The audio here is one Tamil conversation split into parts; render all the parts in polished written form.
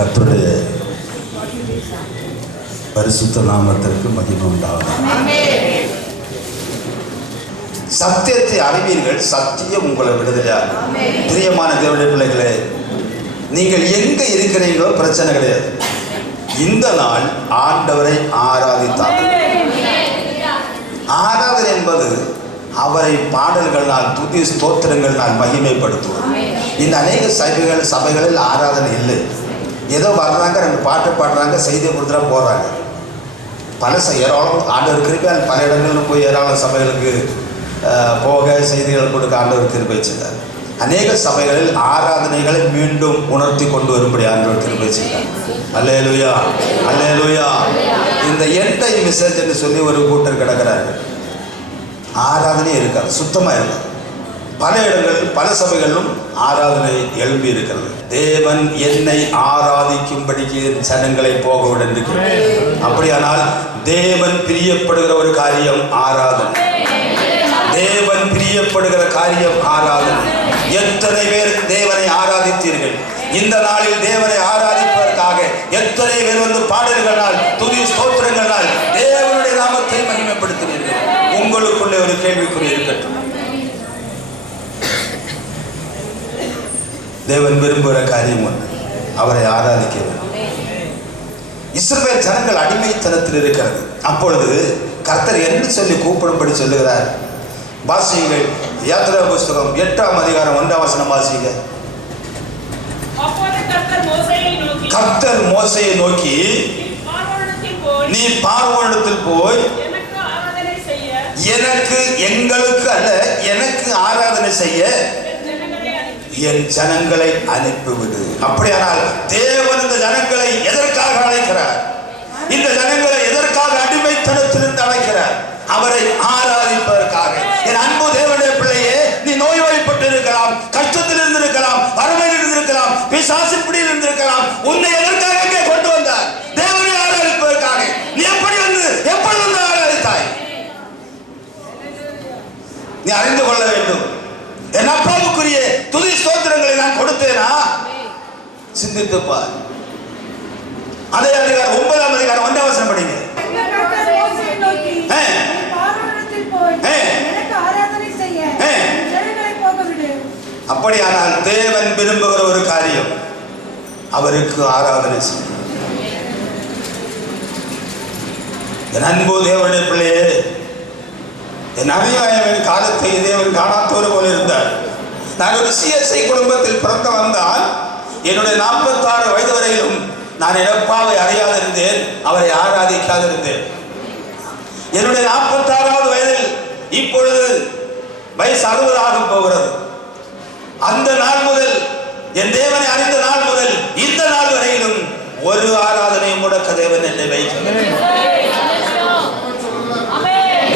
கர்த்தருடைய பரிசுத்த நாமத்திற்கு மகிமை உண்டாகும். சத்தியத்தை அறிவீர்கள், சத்தியம் உங்களை விடுதலையாகும். பிரியமான தேவனுடைய பிள்ளைகளே, நீங்கள் எங்க இருக்கிறீங்களோ பிரச்சனை கிடையாது. இந்த நாள் ஆண்டவரை ஆராதித்தார். ஆராதனை என்பது அவரை பாடல்களால் துதி ஸ்தோத்திரங்களால் மகிமைப்படுத்துவோம். இந்த அநேக சபைகளில் ஆராதனை இல்லை. ஏதோ வர்றாங்க, 2 பாட்டு பாடுறாங்க, செய்தியை கொடுத்துட்டா போடுறாங்க. பல ஏராளம் ஆண்டவர் கிருபை பல இடங்களிலும் போய் ஏராளம் சபைகளுக்கு போக செய்திகள் கொடுக்க ஆண்டவர் கிருபை செய்தார். அநேக சபைகளில் ஆராதனைகளை மீண்டும் உணர்த்தி கொண்டு வரும்படி ஆண்டவர் கிருபை செய்தார். அல்லேலூயா, அல்லேலூயா. இந்த எண்டை மெசேஜ் என்று சொல்லி ஒரு கூட்டர் கிடக்கிறார்கள். ஆராதனை இருக்காது, சுத்தமாக இருக்காது. பல இடங்களில் பல சபைகளிலும் ஆராதனை எழுப்பி இருக்கிறது. தேவன் என்னை ஆராதிக்கும்படிக்கு ஜனங்களை போக விடுகிறார். அப்படியானால் தேவன் பிரியப்படுகிற ஒரு காரியம் ஆராதனை. தேவன் பிரியப்படுகிற காரியம் ஆராதனை. எத்தனை பேர் தேவனை ஆராதித்தீர்கள்? இந்த நாளில் தேவனை ஆராதிப்பதற்காக எத்தனை பேர் வந்து பாடல்களால் துதி ஸ்தோத்திரங்களால் தேவனுடைய நாமத்தை மகிமைப்படுத்தினீர்கள்? உங்களுக்குள்ளே ஒரு கேள்விக்குறி இருக்கட்டும். தேவன் விரும்புகிற காரியம் ஒன்று, அவரை ஆராதிக்க வேண்டும். இஸ்ரவேல் ஜனங்கள் அடிமைத்தனத்தில் இருக்கிறது. அப்பொழுது கர்த்தர் என்ன சொல்லி கூப்பிடும்படி சொல்லுகிறார்? வாசியுங்கள். யாத்திரா புஸ்தகம் 8ஆம் அதிகாரம் 1ஆம் வசனம் வாசிங்க. கர்த்தர் மோசேயை நோக்கி, நீ பார்வோனிடத்தில் போய் எனக்கு, எங்களுக்கு அல்ல, எனக்கு ஆராதனை செய்ய என் ஜனங்களை அனுப்பிவிடு. அப்படியானால் தேவன் இந்த ஜனங்களை எதற்காக அழைக்கிறார்? இந்த ஜனங்களை எதற்காக அடிமைத்தனத்திலிருந்து அழைக்கிறார்? அவரை ஆராதிப்பதற்காக. என் அன்பு தேவனுடைய பிள்ளையே, நீ நோய்வாய்ப்பட்டு இருக்கலாம், கஷ்டத்தில் இருந்திருக்கலாம், வறுமையில் இருந்திருக்கலாம், பிசாசின் பிடியில் இருந்திருக்கலாம். உன்னை எதற்காக இங்கே கொண்டு வந்தார்? தேவனை ஆராதிப்பதற்காக. நீ எப்படி வந்து ஆராதித்தாய்? நீ அறிந்து கொள்ள வேண்டும். என் அப்பாவுக்குரிய துதி ஸ்தோத்திரங்களை நான் கொடுத்தேனா? சிந்தித்துப்பார். அதே அதிகாரம் 9ஆம் அதிகாரம் 1ஆம் வசனம் படிங்க. அப்படியானால் தேவன் விரும்புகிற ஒரு காரியம், அவருக்கு ஆராதனை செய்ய. என் அன்பு தேவனுடைய பிள்ளையே, என் அநியாயமின் காலத்தை தேவன் காணாத்தோடு போல இருந்தார். நான் ஒரு CSI குடும்பத்தில் பிறந்து வந்தால் என்னுடைய 46 வயது வரையிலும் நான் என் அப்பாவை அறியாதிருந்தேன், அவரை ஆராதிக்காதிருந்தேன். என்னுடைய 46வது வயதில் இப்பொழுது வயசு 60 ஆக போகிறது. அந்த நாள் முதல், என் தேவனை அறிந்த நாள் முதல் இந்த நாள் வரையிலும் ஒரு ஆராதனையும் முடக்க தேவன் என்னை வைக்கவில்லை.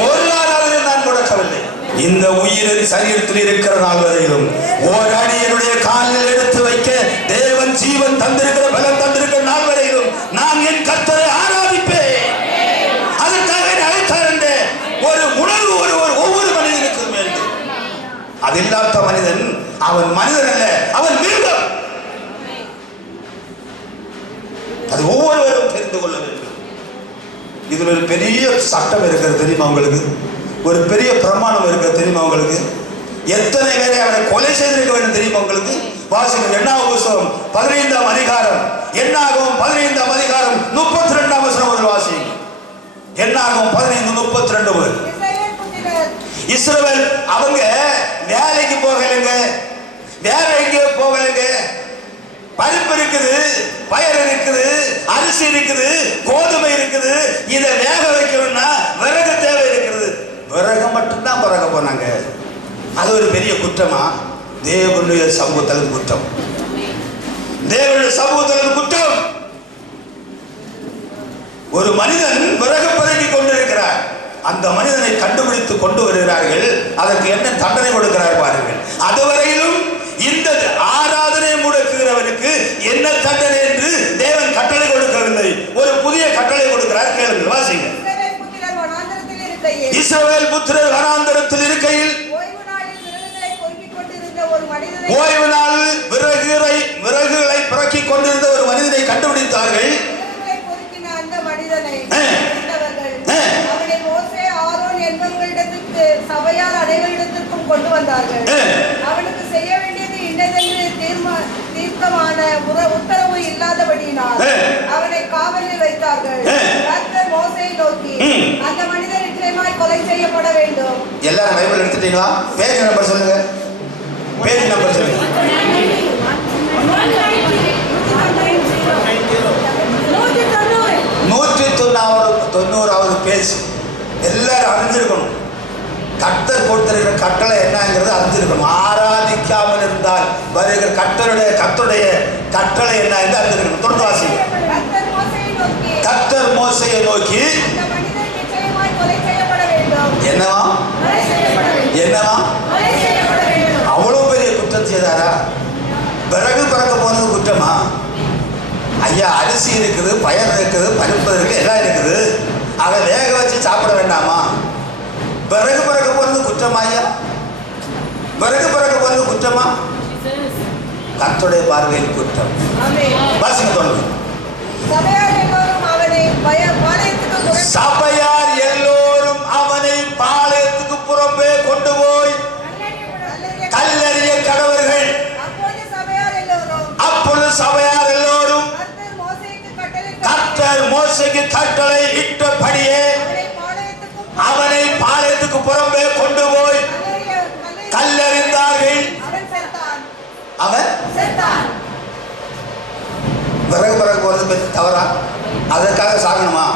ஒரு ஆராதனை நான் முடக்கவில்லை. இந்த உயிரின் சரீரத்தில் இருக்கிற நாள் வரையிலும் ஓராடி என்னுடைய காலில் எடுத்து வைக்க தேவன் ஜீவன் தந்திருக்கிற, பலன் தந்திருக்கிற நாள் வரையிலும் நான் என் கர்த்தரை ஆராதிப்பேன். அதற்காக அழைத்தார் என்ற ஒரு உணர்வு ஒவ்வொரு மனிதனுக்கும் வேண்டும். அது இல்லாத மனிதன் அவன் மனிதன் அல்ல, அவன் மிருகம். அது ஒவ்வொருவரும் தெரிந்து கொள்ள வேண்டும். இதில் ஒரு பெரிய சட்டம் இருக்கிறது தெரியுமா உங்களுக்கு? ஒரு பெரிய பிரமாணம் இருக்கிறது தெரியுமா உங்களுக்கு? எத்தனை பேரை அவரை கொலை செய்திருக்க வேண்டும் தெரியுமா உங்களுக்கு? வாசிக்கும். எண்ணாகமம் புஸ்தகம் 15ஆம் அதிகாரம், எண்ணாகமம் 15ஆம் அதிகாரம் 32ஆம் வசனம் முதல் வாசிங்க. எண்ணாகமம் 15:32 முதல். இஸ்ரவேல் அவங்க வேலைக்கு போகலைங்க, வேற எங்கேயோ போகலைங்க. பருப்பு இருக்குது, பயறு இருக்குது, அரிசி இருக்குது, கோதுமை இருக்குது. இதை வேக வைக்கணும்னா விறகு தேவை இருக்கிறது. விறகு மட்டும்தான் பிறக்க போனாங்க. அது ஒரு பெரிய குற்றமா? தேவனுடைய சமூகத்தில் குற்றம். தேவனுடைய சமூகத்தில் குற்றம். ஒரு மனிதன் விறகு பதக்கி கொண்டிருக்கிறார். அந்த மனிதனை கண்டுபிடித்து கொண்டு வருகிறார்கள். அதற்கு என்ன தண்டனை கொடுக்கிறார் பாருங்கள். அதுவரையிலும் இந்த ஆராதனை முடக்குகிறவனுக்கு என்ன தண்டனை என்று தேவன் கட்டளை கொடுக்கவில்லை. ஒரு புதிய கட்டளை கொடுக்கிறார். கேளுங்கள், வாசிங்க. இஸ்ரவேல் புத்திரர் வனாந்தரத்தில் இருக்கையில் ஓய்வு நாளில் விறகுகளை பிறக்கிக் கொண்டிருந்த ஒரு மனிதனை கண்டுபிடித்தார்கள். அந்த மனிதனை அவனை மோசே ஆரோன் என்பவர்களிடத்துக்கு சபையார் அனைவரிடத்திற்கும் கொண்டு வந்தார்கள். அவனுக்கு செய்ய வேண்டியது இன்னதென்று தீர்க்கமான உத்தரவு இல்லாதபடியினால் அவனை காவலில் வைத்தார்கள். கர்த்தர் மோசேயை நோக்கி, அந்த மனிதன் நிச்சயமாய் கொலை செய்யப்பட வேண்டும். எல்லாரும் பைபிள் எடுத்துட்டீங்களா? பேஜ் நம்பர் சொல்லுங்க. பேஜ் நம்பர் சொல்லுங்க. 190வது பேஜ். எல்லாரும் அறிஞ்சிருக்கணும். கர்த்தர் கொடுத்திருக்கிற கட்டளை என்னங்கிறது அறிஞ்சிருக்கணும். ஆராதிக்காமல் இருந்தால் வருகிற கர்த்தருடைய கட்டளை என்ன என்று அறிஞ்சிருக்கணும். தொடர்ந்து வாசிங்க. கர்த்தர் மோசேயை நோக்கி என்னவா என்னவா அவ்வளவு பெரிய குற்றம் செய்தாரா? பிறகு பிறக்க போனது குற்றமா? ஐயா, அரிசி இருக்குது, பயர் இருக்குது, பருப்பு இருக்குது, எல்லாம் இருக்குது. அதை வேக வச்சு சாப்பிட வேண்டாமா? பிறகு பிறக்க போனது குற்றமா? ஐயா, பிறகு பிறக்க போனது குற்றமா? கர்த்தருடைய பார்வையில் குற்றம். வாசிங்க தொடர்ந்து. சபையார் எல்லோரும் அவனை பாளையத்துக்கு புறம்பே கொண்டு போய் கல்லெறிய கடவர்கள். அப்பொழுது சபையார் எல்லோரும் கர்த்தர் மோசேக்கு கட்டளை இட்டபடியே அவனை பாளையத்துக்கு புறம்பே கொண்டு போய் கல்லெறிந்தார்கள். அவன் பிறகு பிறகு போறது தவறா? அதற்காக சாகணுமா?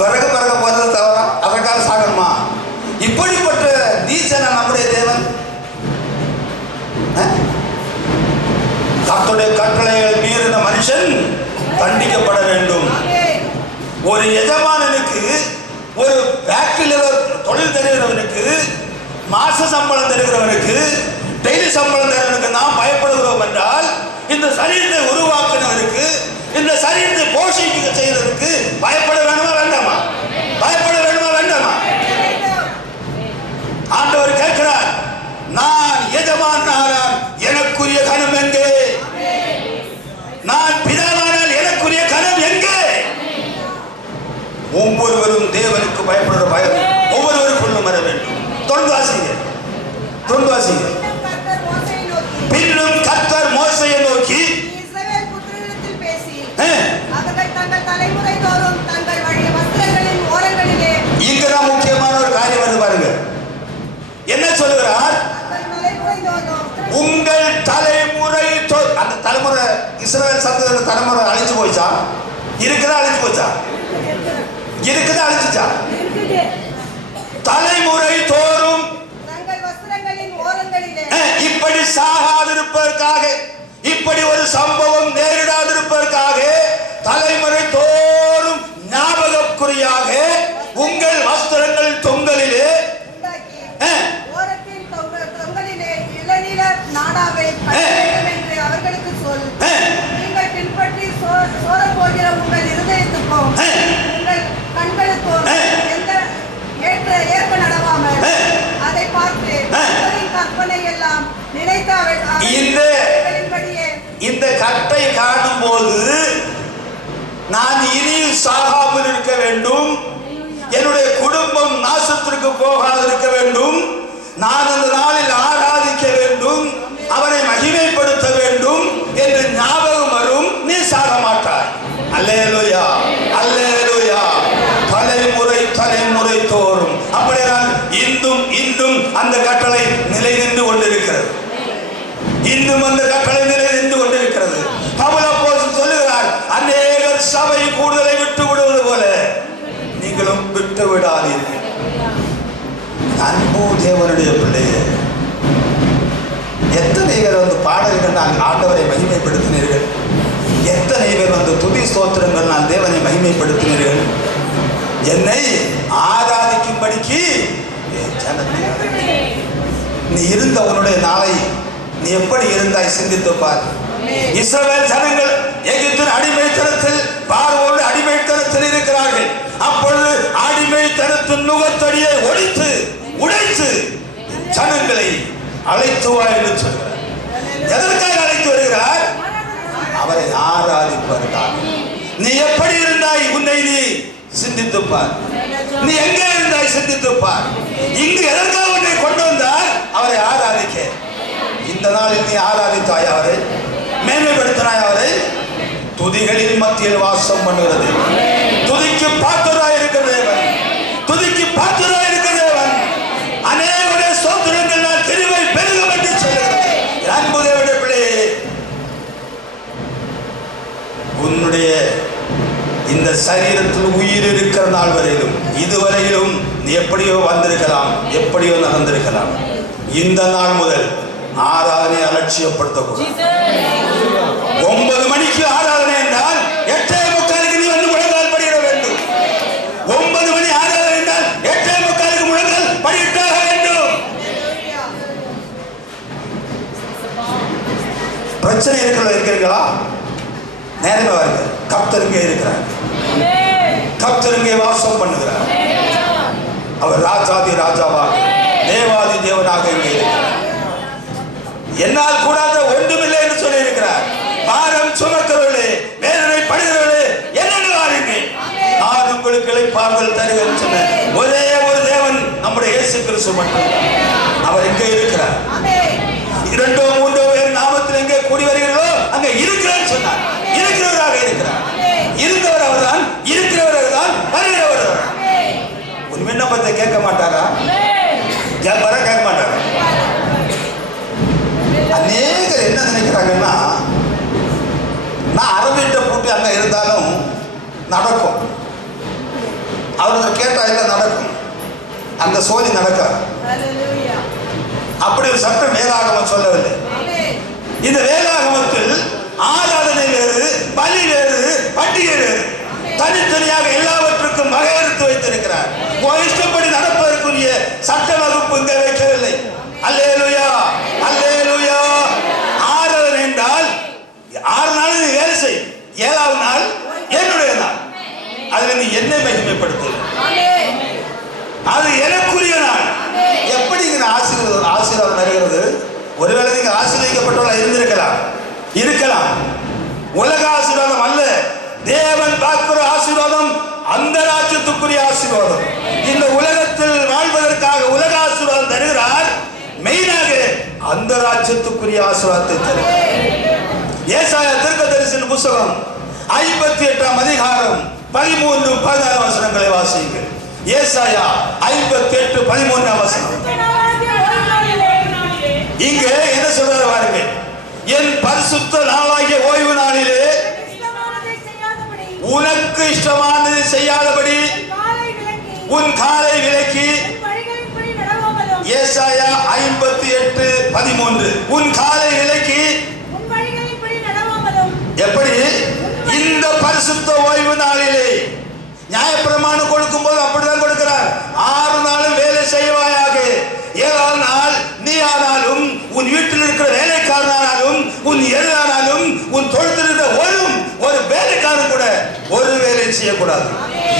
பிறகு பிறகு போறது தவறா? அதற்காக சாகணுமா? இப்படிப்பட்ட நீச்சன நம்முடைய தேவன். கர்த்தருடைய கட்டளைகள் மீறின மனுஷன் தண்டிக்கப்பட வேண்டும். ஒரு எஜமானனுக்கு, ஒரு ஃபேக்டரியில் தொழில் தருகிறவனுக்கு, மாச சம்பளம் தருகிறவனுக்கு, டெய்லி சம்பளம் தருகிறவனுக்கு நாம் பயப்படுகிறோம் என்றால், இந்த சரீரத்தை உருவாக்குனவருக்கு, இந்த சரீரத்தை போஷிக்க செய்வதற்கு பயப்பட வேண்டுமா வேண்டாமா? பயப்பட வேண்டுமா வேண்டாமா? ஆண்டவர் கேட்கிறார், நான் எஜமானானால் எனக்குரிய கனம் எங்கே? நான் பிதாவானால் எனக்குரிய கனம் எங்கே? ஒவ்வொருவரும் தேவனுக்கு பயப்படுற பயம் ஒவ்வொருவருக்குள்ளும் வர வேண்டும். தொடர்ந்து வாசிங்க. பின்னும் கர்த்தர் மோசேயை நோக்கி இஸ்ரவேல் புத்திரரிடத்தில் பேசி அவர்கள் தங்கள் தலைமுறை தோறும் தங்கள் வஸ்திரங்களின் ஓரங்களிலே. இங்கதான் முக்கியமான ஒரு காரியம் வந்து பாருங்க. என்ன சொல்லுகிறார்? உங்கள் தலைமுறை. அந்த தலைமுறை இஸ்ரவேல் சந்ததியோட தலைமுறை அழிஞ்சு போச்சா? இருக்குதா? அழிஞ்சு போச்சா? இருக்குதா? அழிஞ்சுச்சா? தலைமுறை தோறும் இப்படி சாகாதிருப்பதற்காக, இப்படி ஒரு சம்பவம் நேரிடாதிருப்பதற்காக, தலைமுறை தோறும் ஞாபகக்குறியாக உங்கள் வஸ்திரங்கள் தொங்கலிலே அவர்களுக்கு சொல். நீங்கள் பின்பற்றி சோரப் போகிற உங்கள் இருதயத்துக்கும் உங்கள் கண்களுக்கும் ஏற்க நடவாமல் அதை பார்த்து கற்பனை எல்லாம் இந்த கட்டை காணும் போது நான் இனியும் சாகாமல் இருக்க வேண்டும், என்னுடைய குடும்பம் நாசத்திற்கு போகாதிருக்க வேண்டும், நான் அந்த நாளில் ஆராதிக்க வேண்டும், அவரை மகிமைப்படுத்த வேண்டும் என்று ஞாபகம் வரும். நீ சாக மாட்டாய். அல்லேலூயா, அல்லேலூயா. தலைமுறை தோறும் அப்படியானால் இன்றும் அந்த கட்டளை நிலை நின்று கொண்டிருக்கிறது. இன்னும் அந்த கட்டளை நிலை நின்று கொண்டிருக்கிறது. பவுல் அப்போஸ்தலன் சொல்லுகிறார், அநேகர் சபை கூடுதலை விட்டு விடுவது போல நீங்களும் விட்டு விடாதீர்கள். அன்பு தேவனுடைய பிள்ளையே, எத்தனை பேர் வந்து பாடல்கள் நான் ஆண்டவரை மகிமைப்படுத்தினீர்கள்? எத்தனை பேர் வந்து துதி ஸ்தோத்திரங்கள் நான் தேவனை மகிமைப்படுத்தினீர்கள்? என்னை ஆராதிக்கும்படிக்கு நீ இருந்த உன்னுடைய நாளை நீ எப்படி இருந்தாய் சிந்தித்து பார். இஸ்ரவேல் ஜனங்கள் எகிப்தின் அடிமைத்தனத்தில், பார்வோடு அடிமைத்தனத்தில் இருக்கிறார்கள். அப்பொழுது அடிமைத்தனத்தின் நுகத்தடியை உடைத்து ஜனங்களை அழைத்து வா என்று சொல்கிறார். எதற்காக அழைத்து வருகிறார்? அவரை ஆராதிப்பதற்காக. நீ எப்படி இருந்தாய் உன்னை நீ சிந்தித்துப்பார். நீ எங்கே இருந்தாய் சிந்தித்துப்பார். இங்கு எதற்காக உன்னை கொண்டு வந்தார்? அவரை ஆராதிக்க. இந்த நாளில் நீ ஆராதித்தாய் அவரை, மேன்மைப்படுத்தினாய் அவரை. துதிகளின் மத்தியில் வாசம் பண்ணுகிறது. துதிக்கு பாத்திராய் இருக்கிற தேவன், துதிக்கு பாத்திராய் இருக்கிற தேவன். அநேகருடைய ஸ்தோத்திரங்கள் நான் கிருபை பெருகும் என்று சொல்லுகிறது. அன்பு தேவனுடைய பிள்ளையே, உன்னுடைய இந்த சரீரத்தில் உயிர் இருக்கிற நாள் வரையிலும், இதுவரையிலும் நீ எப்படியோ வந்திருக்கலாம், எப்படியோ நடந்திருக்கலாம். இந்த நாள் முதல் ஆராதனை அலட்சியப்படுத்தக்கூடாது. 9 மணிக்கு ஆராதனை என்றால் 8:45 நீ வந்து முழங்கால் படியிட வேண்டும். 9 மணி ஆராதனை என்றால் 8:45 முழங்கால் படியிட்டாக வேண்டும். பிரச்சனை இருக்கிறீங்களா? நேரமே வருங்க. கர்த்தருங்கே இருக்கிறார், கர்த்தருங்கே வாசம் பண்ணுகிறார். அவர் ராஜாதி ராஜாவாக, தேவாதி தேவனாக இங்கே இருக்கிறார். என்னால் கூடாத ஒன்றுமில்லை என்று சொல்லி இருக்கிறார். பாரம் சுமக்கிறவர்களே, வேதனை படுகிறவர்களே, என்னென்ன வாருங்கள், நான் உங்களுக்கு இளைப்பாறுதல் தருவேன் சொன்ன ஒரே ஒரு தேவன் நம்முடைய இயேசு கிறிஸ்து மட்டும். அவர் எங்கே இருக்கிறார்? 2 3 பேர் நாமத்தில் எங்கே கூடி வருகிறீர்களோ அங்கே இருக்கிறார் சொன்னார். இருக்கிறவராக இருக்கிறார். இருந்தவர் அவர்தான், இருக்கிறவர் அவர்தான், வருகிறவர் அவர்தான். உன் விண்ணப்பத்தை கேட்க மாட்டாரா? கேட்க மாட்டாரா? அநேகர் என்ன நினைக்கிறாங்கன்னா, நான் அரபிட்ட போட்டு அங்க இருந்தாலும் நடக்கும், அவருக்கு கேட்டா எல்லாம் நடக்கும், அந்த சோதி நடக்காது. அப்படி ஒரு சட்டம் வேதாகமம் சொல்லவில்லை. இந்த வேதாகமத்தில் ஆராதனை வேறு, பலி வேறு, பண்டிகை வேறு, தனித்தனியாக எல்லாவற்றுக்கும் வகையறுத்து வைத்திருக்கிறார். இஷ்டப்படி நடப்பதற்குரிய சட்ட வகுப்பு இங்கே வைக்கவில்லை. அல்லேலூயா, அல்லேலூயா. ஆராதனை என்றால் 6 நாள் நீ வேலை செய், 7வது நாள் என்னுடைய நாள். அதில் நீ என்னை மகிமைப்படுத்து, அது எனக்குரிய நாள். எப்படி ஆசீர்வாதம் வருகிறது? ஒருவேளை நீங்க ஆசீர்வதிக்கப்பட்டவர்களாக இருக்கலாம். உலக ஆசீர்வாதம் அல்ல, தேவன் பார்க்கிற ஆசீர்வாதம் அந்த ராஜ்யத்துக்குரிய ஆசீர்வாதம். இந்த உலகத்தில் வாழ்வதற்காக உலக ஆசீர்வாதம் தருகிறார். மெயினாக அந்த ராஜ்யத்துக்குரிய ஆசீர்வாதத்தை தருகிறார். ஏசாயா தீர்க்கதரிசியின் புத்தகம் 58ஆம் அதிகாரம் 13 14 வசனங்களை வாசியுங்கள். ஏசாயா 58:13 வசனம். இங்கே என்ன சொல்றாரு பாருங்க. என் பரிசுத்த நாளாகிய ஓய்வு நாளிலே உனக்கு இஷ்டமானதை செய்யாதபடி உன் காலை விலக்கி. ஏசாயா 58:13 உன் காலை விலக்கி. எப்படி? இந்த பரிசுத்த ஓய்வு நாளிலே நியாயப்பிரமாணம் கொடுக்கும் போது அப்படிதான் கொடுக்கிறார். 6 நாளும் வேலை செய்வாயாக, 7ஆம் நாள் நீ ஆனாலும், உன் வீட்டில் இருக்கிற வேலைக்காரனாலும், உன் எருதானாலும், உன் தொழுத்தில் இருக்கிற ஒரு வேலைக்காரன் கூட ஒரு வேலை செய்யக்கூடாது,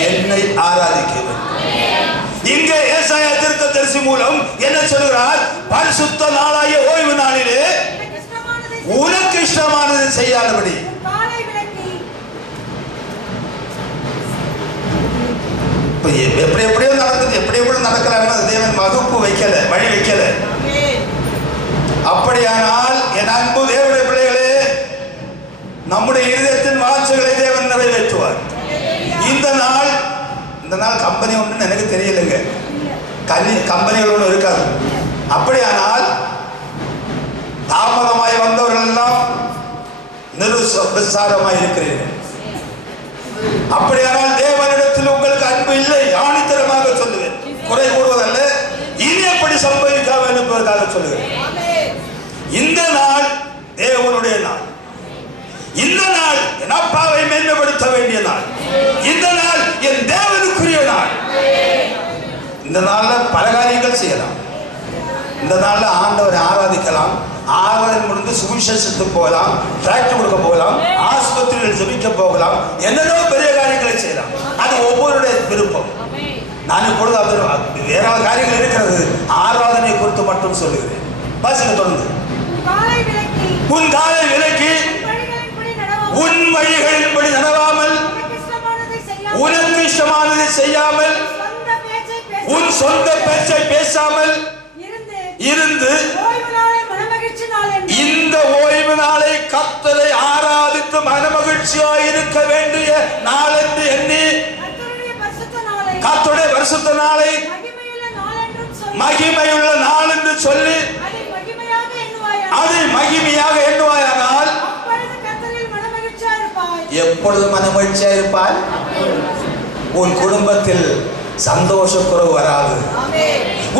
என்னை ஆராதிக்க வேண்டும். இங்கே ஏசாயா தீர்க்கதரிசி மூலம் என்ன சொல்கிறார்? பரிசுத்த நாளாகிய ஓய்வு நாளிலே உனக்கு இஷ்டமானதை செய்யாதபடி. எப்படியோ நடக்குது, எப்படியோ நடக்கிறாங்க. தேவன் வகுப்பு வைக்கல, வழி வைக்கல. அப்படியானால் என் அன்பு தேவனுடைய பிள்ளைகளே, நம்முடைய இதயத்தின் வாஞ்சைகளை தேவன் நிறைவேற்றுவார். இந்த நாள் கம்பெனி ஒன்று எனக்கு தெரியலைங்க, கம்பெனிகள் ஒன்றும் இருக்காது. அப்படியானால் தாமதமாய் வந்தவர்கள் எல்லாம் நிருசாரமாய் இருக்கிறீர்கள். அப்படியானால் தேவனிடத்தில் உங்களுக்கு அன்பு இல்லை, ஆணித்தரமாக சொல்லுவேன், குறை கூடுவதல்ல, இனி எப்படி சம்பவிக்காம என்பதற்காக சொல்லுவேன். இந்த நாள் தேவனுடைய நாள். இந்த நாள் என் அப்பாவை மேன்மைப்படுத்த வேண்டிய நாள். இந்த நாள் என் தேவனுக்குரிய நாள். இந்த நாள்ல பல காரியங்கள் செய்யலாம். இந்த நாள்ல ஆண்டவரை ஆராதிக்கலாம், ஆராதனை முடிந்து சுவிசேஷத்துக்கு போகலாம், டிராக்டர் கொடுக்க போகலாம், ஆஸ்பத்திரிகள் ஜெபிக்க போகலாம், என்னென்னோ பெரிய காரியங்களை செய்யலாம். அது ஒவ்வொருடைய விருப்பம். நான் இப்பொழுது அது வேற காரியங்கள் இருக்கிறது, ஆராதனை குறித்து மட்டும் சொல்லுகிறேன். வாசிக்க தொடர்ந்து. உன் காலை விலக்கி உன் வழிகளின்படி நடவாமல் உனக்கு இஷ்டமானதை செய்யாமல் உன் சொந்த பேச்சை பேசாமல் இருந்து இந்த ஓய்வு நாளை கர்த்தரை ஆராதித்து மனமகிழ்ச்சியாய் இருக்க வேண்டிய நாள் என்று எண்ணி கர்த்தருடைய பரிசுத்த நாளை மகிமையுள்ள நாள் என்று சொல்லி அதை மகிமையாக எண்ணுவாயானால் எப்பொழுது மனமகிழ்ச்சியா இருப்பாய்? உன் குடும்பத்தில் சந்தோஷ குறைவு வராது,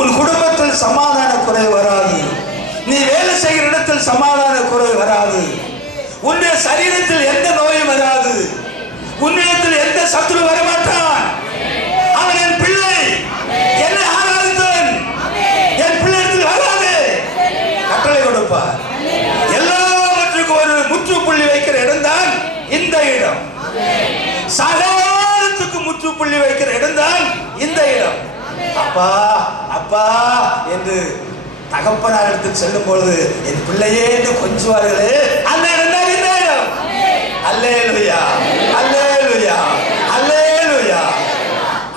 உன் குடும்பத்தில் சமாதான குறைவு வராது, நீ வேலை செய்கிற இடத்தில் சமாதான குறைவு வராது, உன்னுடைய சரீரத்தில் எந்த நோயும் வராது, உன்னிடத்தில் எந்த சத்துரு வரமாட்டான். அவன் என் பிள்ளை, என்னை ஆராதித்தவன், என் பிள்ளையிடத்தில் வராது கட்டளை கொடுப்பார். எல்லாவற்றுக்கும் ஒரு முற்றுப்புள்ளி வைக்கிற இடம்தான் இந்த இடம். சகலத்துக்கு முற்றுப்புள்ளி வைக்கிற இடம்தான் இந்த இடம். அப்பா அப்பா என்று தகப்பனார் இடத்தில் செல்லும் பொழுது என் பிள்ளையே என்று கொஞ்சுவார்களே, அந்த இடம் தான் இந்த இடம். அல்லேலூயா அல்லேலூயா அல்லேலூயா.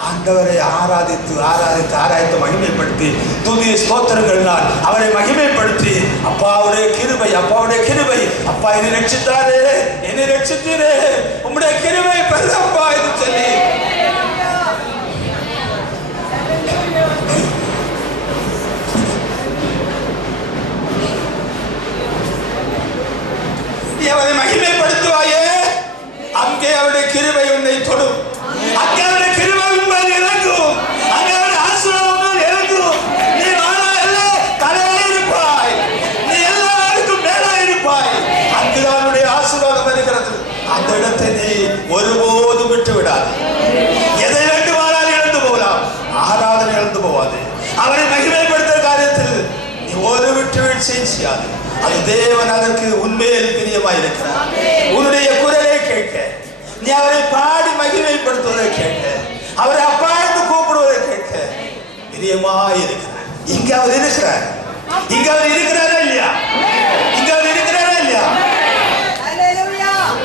ஆண்டவரை ஆராதித்து ஆராதித்து ஆராய்த்து மகிமைப்படுத்தி துதி ஸ்தோத்திரங்களால் அவரை மகிமைப்படுத்தி அப்பாவுடைய கிருபை அப்பாவுடைய கிருபை, அப்பா என்னை ரட்சித்தாரே, என்னை ரட்சித்தீரே, உம்முடைய கிருபை பெருதப்பா என்று சொல்லி அவரை மகிமைப்படுத்துவாயே, அங்கே அவருடைய கிருபை உன்னை தொடும், அங்கே அவருடைய கிருபை உன்னை இறங்கும், அங்கே அவருடைய ஆசீர்வாதம் இறங்கும். நீ வாழ தலையாக இருப்பாய், நீ எல்லாருக்கும் மேலாக இருப்பாய். அங்குதான் அவருடைய ஆசீர்வாதம் இருக்கிறது. அந்த இடத்தை நீ ஒருபோதும் விட்டு விடாது. எதை வேண்டுமானால் இழந்து போகலாம், ஆராதனை இழந்து போவாது. அவரை மகிமைப்படுத்துகிற காரியத்தில் நீ ஒரு விட்டு வீழ்ச்சியும் செய்யாது. அது தேவன் அதற்கு உண்மையில் பிரியமாய் இருக்கிறார். உன்னுடைய குரலை கேட்க, நீ அவரை பாடி மகிமைப்படுத்துவதை கேட்க, அவரை அப்பா என்று கூப்பிடுவதை கேட்க பிரியமாய் இருக்கிறார். இங்க அவர் இருக்கிறார், இங்க அவர் இருக்கிறாரா இல்லையா? இங்க அவர் இருக்கிறாரா இல்லையா?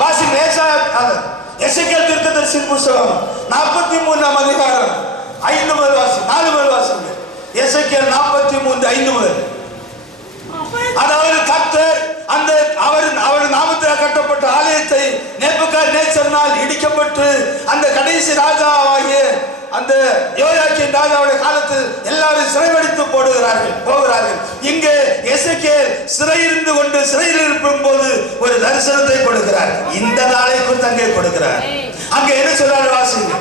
வாசி எசேக்கியேல் தீர்க்கதரிசியின் புத்தகம் 43ஆம் அதிகாரம் 5 முதல் வாசி 4 முதல் வாசிங்க. எசேக்கியேல் 43:5 முதல். அதாவது கர்த்தர் அந்த அவர் நாமத்தில் கட்டப்பட்ட ஆலயத்தை நேபுகாத்நேச்சரினால் இடிக்கப்பட்டு அந்த கடைசி ராஜாவாகிய அந்த யோயாக்கீம் ராஜாவுடைய காலத்தில் எல்லாரும் சிறைபிடித்து போகிறார்கள். இங்கே எசேக்கியேல் சிறையிருந்து கொண்டு சிறையில் இருக்கும் போது ஒரு தரிசனத்தை கொடுக்கிறார். இந்த நாளை குறித்து அங்கே கொடுக்கிறார். அங்கே என்ன சொல்றாரு வாசிங்க.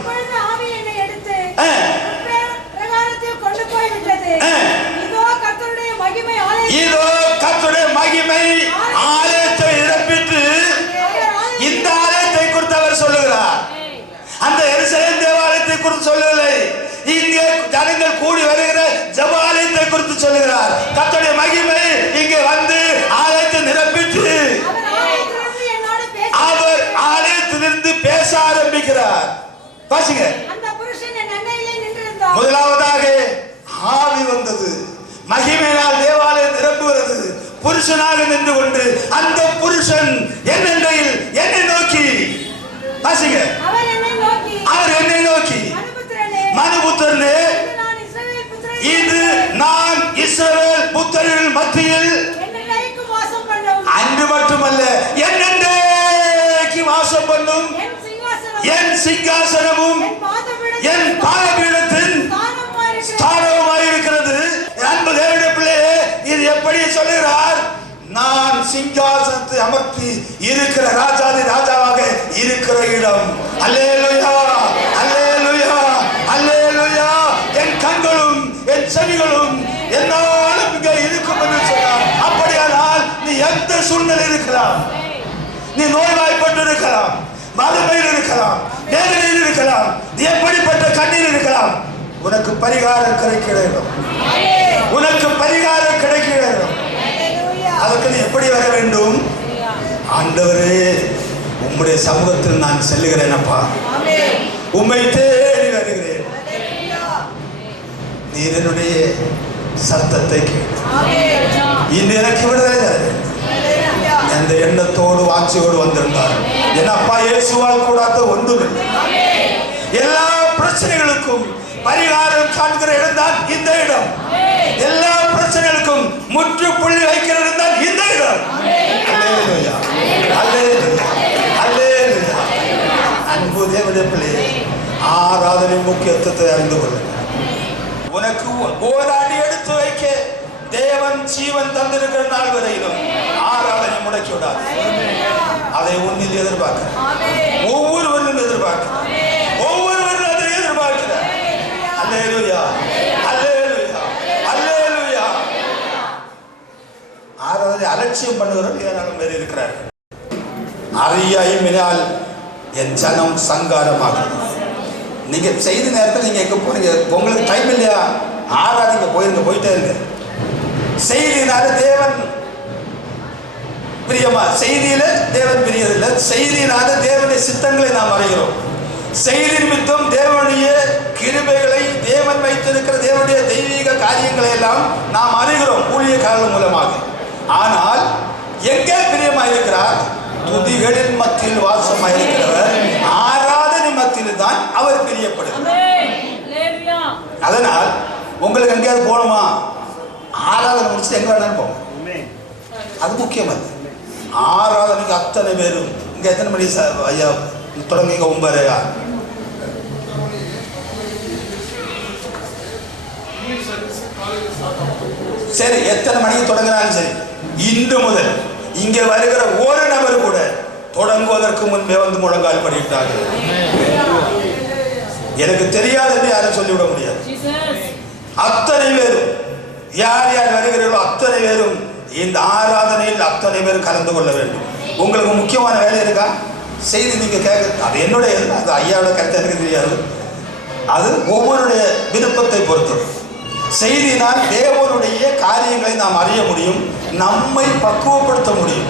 இதோ கர்த்தருடைய மகிமை ஆலயத்தை நிரப்பிட்டு இந்த ஆலயத்தை குறித்து அவர் சொல்லுகிறார். அந்த எருசலேம் தேவாலயத்தை குறித்து சொல்லவில்லை, இங்கே ஜனங்கள் கூடி வருகிற ஜெப ஆலயத்தை குறித்து சொல்லுகிறார். கர்த்தருடைய மகிமை இங்கே வந்து ஆலயத்தை நிரப்பிட்டு அவர் ஆலயத்திலிருந்து பேச ஆரம்பிக்கிறார். பாருங்க, முதலாவதாக ஆவி வந்தது, மகிமையினால் தேவாலயம் நிரம்புகிறது. புருஷனாக நின்று கொண்டு அந்த புருஷன் என்னை நோக்கி வாசிங்க, அவர் என்னை நோக்கி மனுபுத்திரனே, இது நான் இஸ்ரவேல் புத்திரர்கள் மத்தியில் அன்று மட்டுமல்ல என்னென்றைக்கு வாசம் பண்ணும் என் சிங்காசனமும் என் பாதபீடத்தின் ஸ்தானமாய் இருக்கிறது. அன்பு தேவனுடைய பிள்ளையே, இது எப்படி சொல்லுகிறார்? நான் சிங்காசனத்தை அமர்த்தி இருக்கிற ராஜாதி ராஜாவாக இருக்கிற இடம். அல்லேலூயா அல்லேலூயா அல்லேலூயா. என் கண்களும் என் செவிகளும் என்னாலும் இங்கே இருக்கும் என்று சொன்னார். அப்படியானால் நீ எந்த சூழ்நிலை இருக்கலாம், நீ நோய்வாய்ப்பட்டு இருக்கலாம், மதுமையில் இருக்கலாம், வேதனையில் இருக்கலாம், நீ எப்படிப்பட்ட கண்ணீர் இருக்கலாம், உனக்கு பரிகாரம் கிடைக்கிற இடம், உனக்கு பரிகாரம் கிடைக்கிற இடம். அதற்கு நீ எப்படி வர வேண்டும்? ஆண்டவரே, உம்முடைய சமூகத்தில் நான் செல்லுகிறேன் அப்பா, உம்மை தேடி வருகிறேன், நீர் என்னுடைய சத்தத்தை கேட்டு இன்று எனக்கு விடுதலை தர வேண்டும். என் இந்த எண்ணத்தோடு வாஞ்சியோடு வந்திருந்தார். என் அப்பா இயேசுவால் கூடாத ஒன்றுமில்லை. எல்லா பிரச்சனைகளுக்கும் பரிகாரம் காண்கிற இடம் தான் இந்த இடம். எல்லா பிரச்சனைகளுக்கும் முற்றுப்புள்ளி வைக்கிற இடம் தான் இந்த இடம். அல்லேலூயா, அல்லேலூயா, அல்லேலூயா. அன்பு தேவனுடைய பிள்ளையே, ஆராதனை முக்கியத்துவத்தை அறிந்து கொள்ளுங்கள். உனக்கு போராடி எடுத்து வைக்க தேவன் ஜீவன் தந்திருக்கிற நாள் வரையிலும் ஆராதனை முடக்கி விடாது. அதை உன்னில் எதிர்பார்க்க ஒவ்வொருவரும் எதிர்பார்க்க ஒவ்வொருவரும் அதை எதிர்பார்க்கிற. அல்லேலூயா, அல்லேலூயா, அல்லேலூயா. ஆராதனை அலட்சியம் பண்ணுகிறவர் ஏராளம் பேர் இருக்கிறார். அறியாமையினால் என் ஜனம் சங்காரமாகும். நீங்க செய்த நேரத்தில் நீங்க எங்க போறீங்க? உங்களுக்கு டைம் இல்லையா? ஆராதிங்க, போயிட்டே இருங்க. செய்தினால தேவன் பிரியமா? செய்தியில தேவன் பிரியதில்லை. செய்தினால தேவனுடைய சித்தங்களை நாம் அறிகிறோம். செய்தி நிமித்தம் தேவனுடைய கிருபைகளை, தேவன் வைத்திருக்கிற தேவனுடைய தெய்வீக காரியங்களை எல்லாம் நாம் அறிகிறோம் ஊழியக்காரர்கள் மூலமாக. ஆனால் எங்கே பிரியமா இருக்கிறார்? துதிகளின் மத்தியில் வாசமாக இருக்கிறவர் ஆராதனை மத்தியில் தான் அவர் பிரியப்படுகிறார். அதனால் உங்களுக்கு எங்கேயாவது போகணுமா? ஆராதனை முடிச்சு எங்க வேணாலும் போங்க, அது முக்கியம். அது ஆராதனைக்கு அத்தனை பேரும் இங்க எத்தனை மணி ஐயா தொடங்குங்க? 9:30. சரி, எத்தனை மணிக்கு தொடங்கினாலும் சரி, இன்று முதல் இங்கே வருகிற ஒரு நபர் கூட தொடங்குவதற்கு முன்பே வந்து முழங்கால் படிட்டார்கள். எனக்கு தெரியாது என்று யாரும் சொல்லிவிட முடியாது. அத்தனை பேரும் யார் யார் வருகிறீர்களோ அத்தனை பேரும் இந்த ஆராதனையில் அத்தனை பேரும் கலந்து கொள்ள வேண்டும். உங்களுக்கு முக்கியமான வேலை இருக்கா? செய்தி நீங்க கேட்க, அது என்னுடைய, அது ஐயாவோட கருத்து எனக்கு தெரியாது. அது ஒவ்வொருடைய விருப்பத்தை பொறுத்தது. செய்தினால் தேவனுடைய காரியங்களை நாம் அறிய முடியும், நம்மை பக்குவப்படுத்த முடியும்.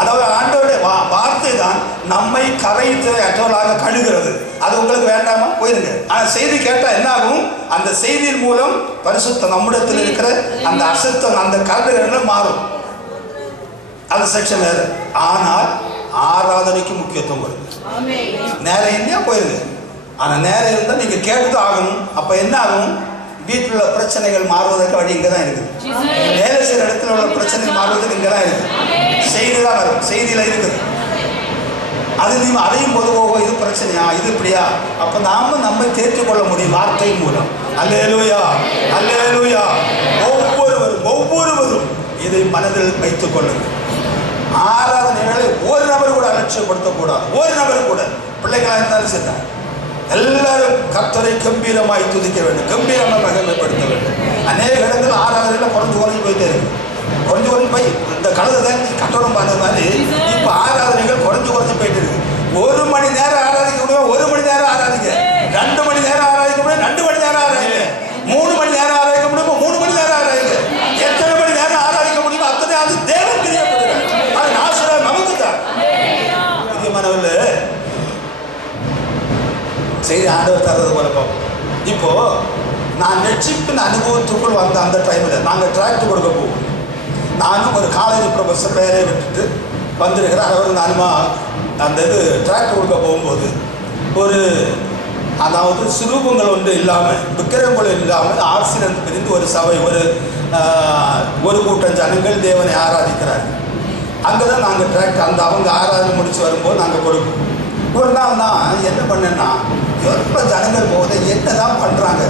அதாவது ஆண்டவருடைய வார்த்தை தான் நம்மை கரைத்திரை அற்றவர்களாக கழுகிறது. அது உங்களுக்கு வேண்டாமா? போயிருங்க. ஆனால் செய்தி கேட்டால் என்ன ஆகும்? அந்த செய்தியின் மூலம் பரிசுத்த நம்மிடத்தில் இருக்கிற அந்த அசுத்தம், அந்த கரடுகள் மாறும். அந்த செக்ஷன் வேறு. ஆனால் ஆராதனைக்கு முக்கியத்துவம் வருது. நேரம் இல்லையா? போயிருங்க. ஆனால் நேரம் இருந்தால் நீங்கள் கேட்டுதான் ஆகணும். அப்போ என்ன ஆகும்? வீட்டில் உள்ள பிரச்சனைகள் மாறுவதற்கு வழி இங்கே தான் இருக்குது. வேலை செய்கிற இடத்துல உள்ள பிரச்சனை மாறுவதற்கு இங்கே தான் இருக்குது. செய்தி தான் வரும், செய்தியில் இருக்குது. அது நீங்கள் அதையும் போது இது பிரச்சனையா, இது இப்படியா? அப்போ நாம நம்மை தேர்த்துக்கொள்ள முடியும் வார்த்தையின் மூலம். அல்லேலூயா, அல்லேலூயா. ஒவ்வொருவரும் இதை மனதில் வைத்துக் கொள்ளுங்கள். ஆராதனைகளை ஒரு நபர் கூட அலட்சியப்படுத்தக்கூடாது. ஒரு நபர் கூட, பிள்ளைகளாக இருந்தாலும் சரி, எல்லாரும் கர்த்தரை கம்பீரமாய் துதிக்க வேண்டும், கம்பீரமாக மகிமைப்படுத்த வேண்டும். அநேக இடங்கள் ஆராதனையில் குறைஞ்சு போயிட்டே இருக்கு. குறைஞ்சு போய் இந்த கழுதை கட்டணம் பண்ண மாதிரி இப்போ ஆராதனைகள் குறைஞ்சு போயிட்டு இருக்கு. 1 மணி நேரம் ஆராதிக்க முடியும், 1 மணி நேரம் ஆராதிக்க. 2 மணி நேரம் ஆராதிக்க முடியும், 2 மணி நேரம் ஆராதிக்க. 3 மணி நேரம் ஆராதிக்க முடியும், 3 மணி நேரம் ஆராதிக்க. எத்தனை மணி நேரம் ஆராதிக்க முடியுமோ அத்தனை அது தேவன் பிரியப்படுகிறார். அது நாசம் நமக்கு தான் பிரியமானவர்களே. செய்தி ஆண்டவர் தர்றது போல பார்ப்போம். இப்போ நான் ரட்சிப்பின் அனுபவத்துக்குள் வந்த அந்த டைமில் நாங்கள் டிராக்ட் கொடுக்க போவோம். நானும் ஒரு காலேஜ் ப்ரொஃபஸர் வேலையை விட்டுட்டு வந்திருக்கிறேன். அவர் நானுமா அந்த இது டிராக்ட் கொடுக்க போகும்போது ஒரு, அதாவது சுரூபங்கள் ஒன்று இல்லாமல், விக்கிரகங்கள் இல்லாமல் ஆசிரியர் பிரிந்து ஒரு சபை, ஒரு கூட்டம் ஜனங்கள் தேவனை ஆராதிக்கிறார்கள். அங்கே தான் நாங்கள் டிராக்ட் அந்த அவங்க ஆராதனை முடித்து வரும்போது நாங்கள் கொடுப்போம். ஒரு நாள் நான் என்ன பண்ணேன்னா, எவ்வளோ ஜனங்கள் போகுது, என்ன தான் பண்ணுறாங்க,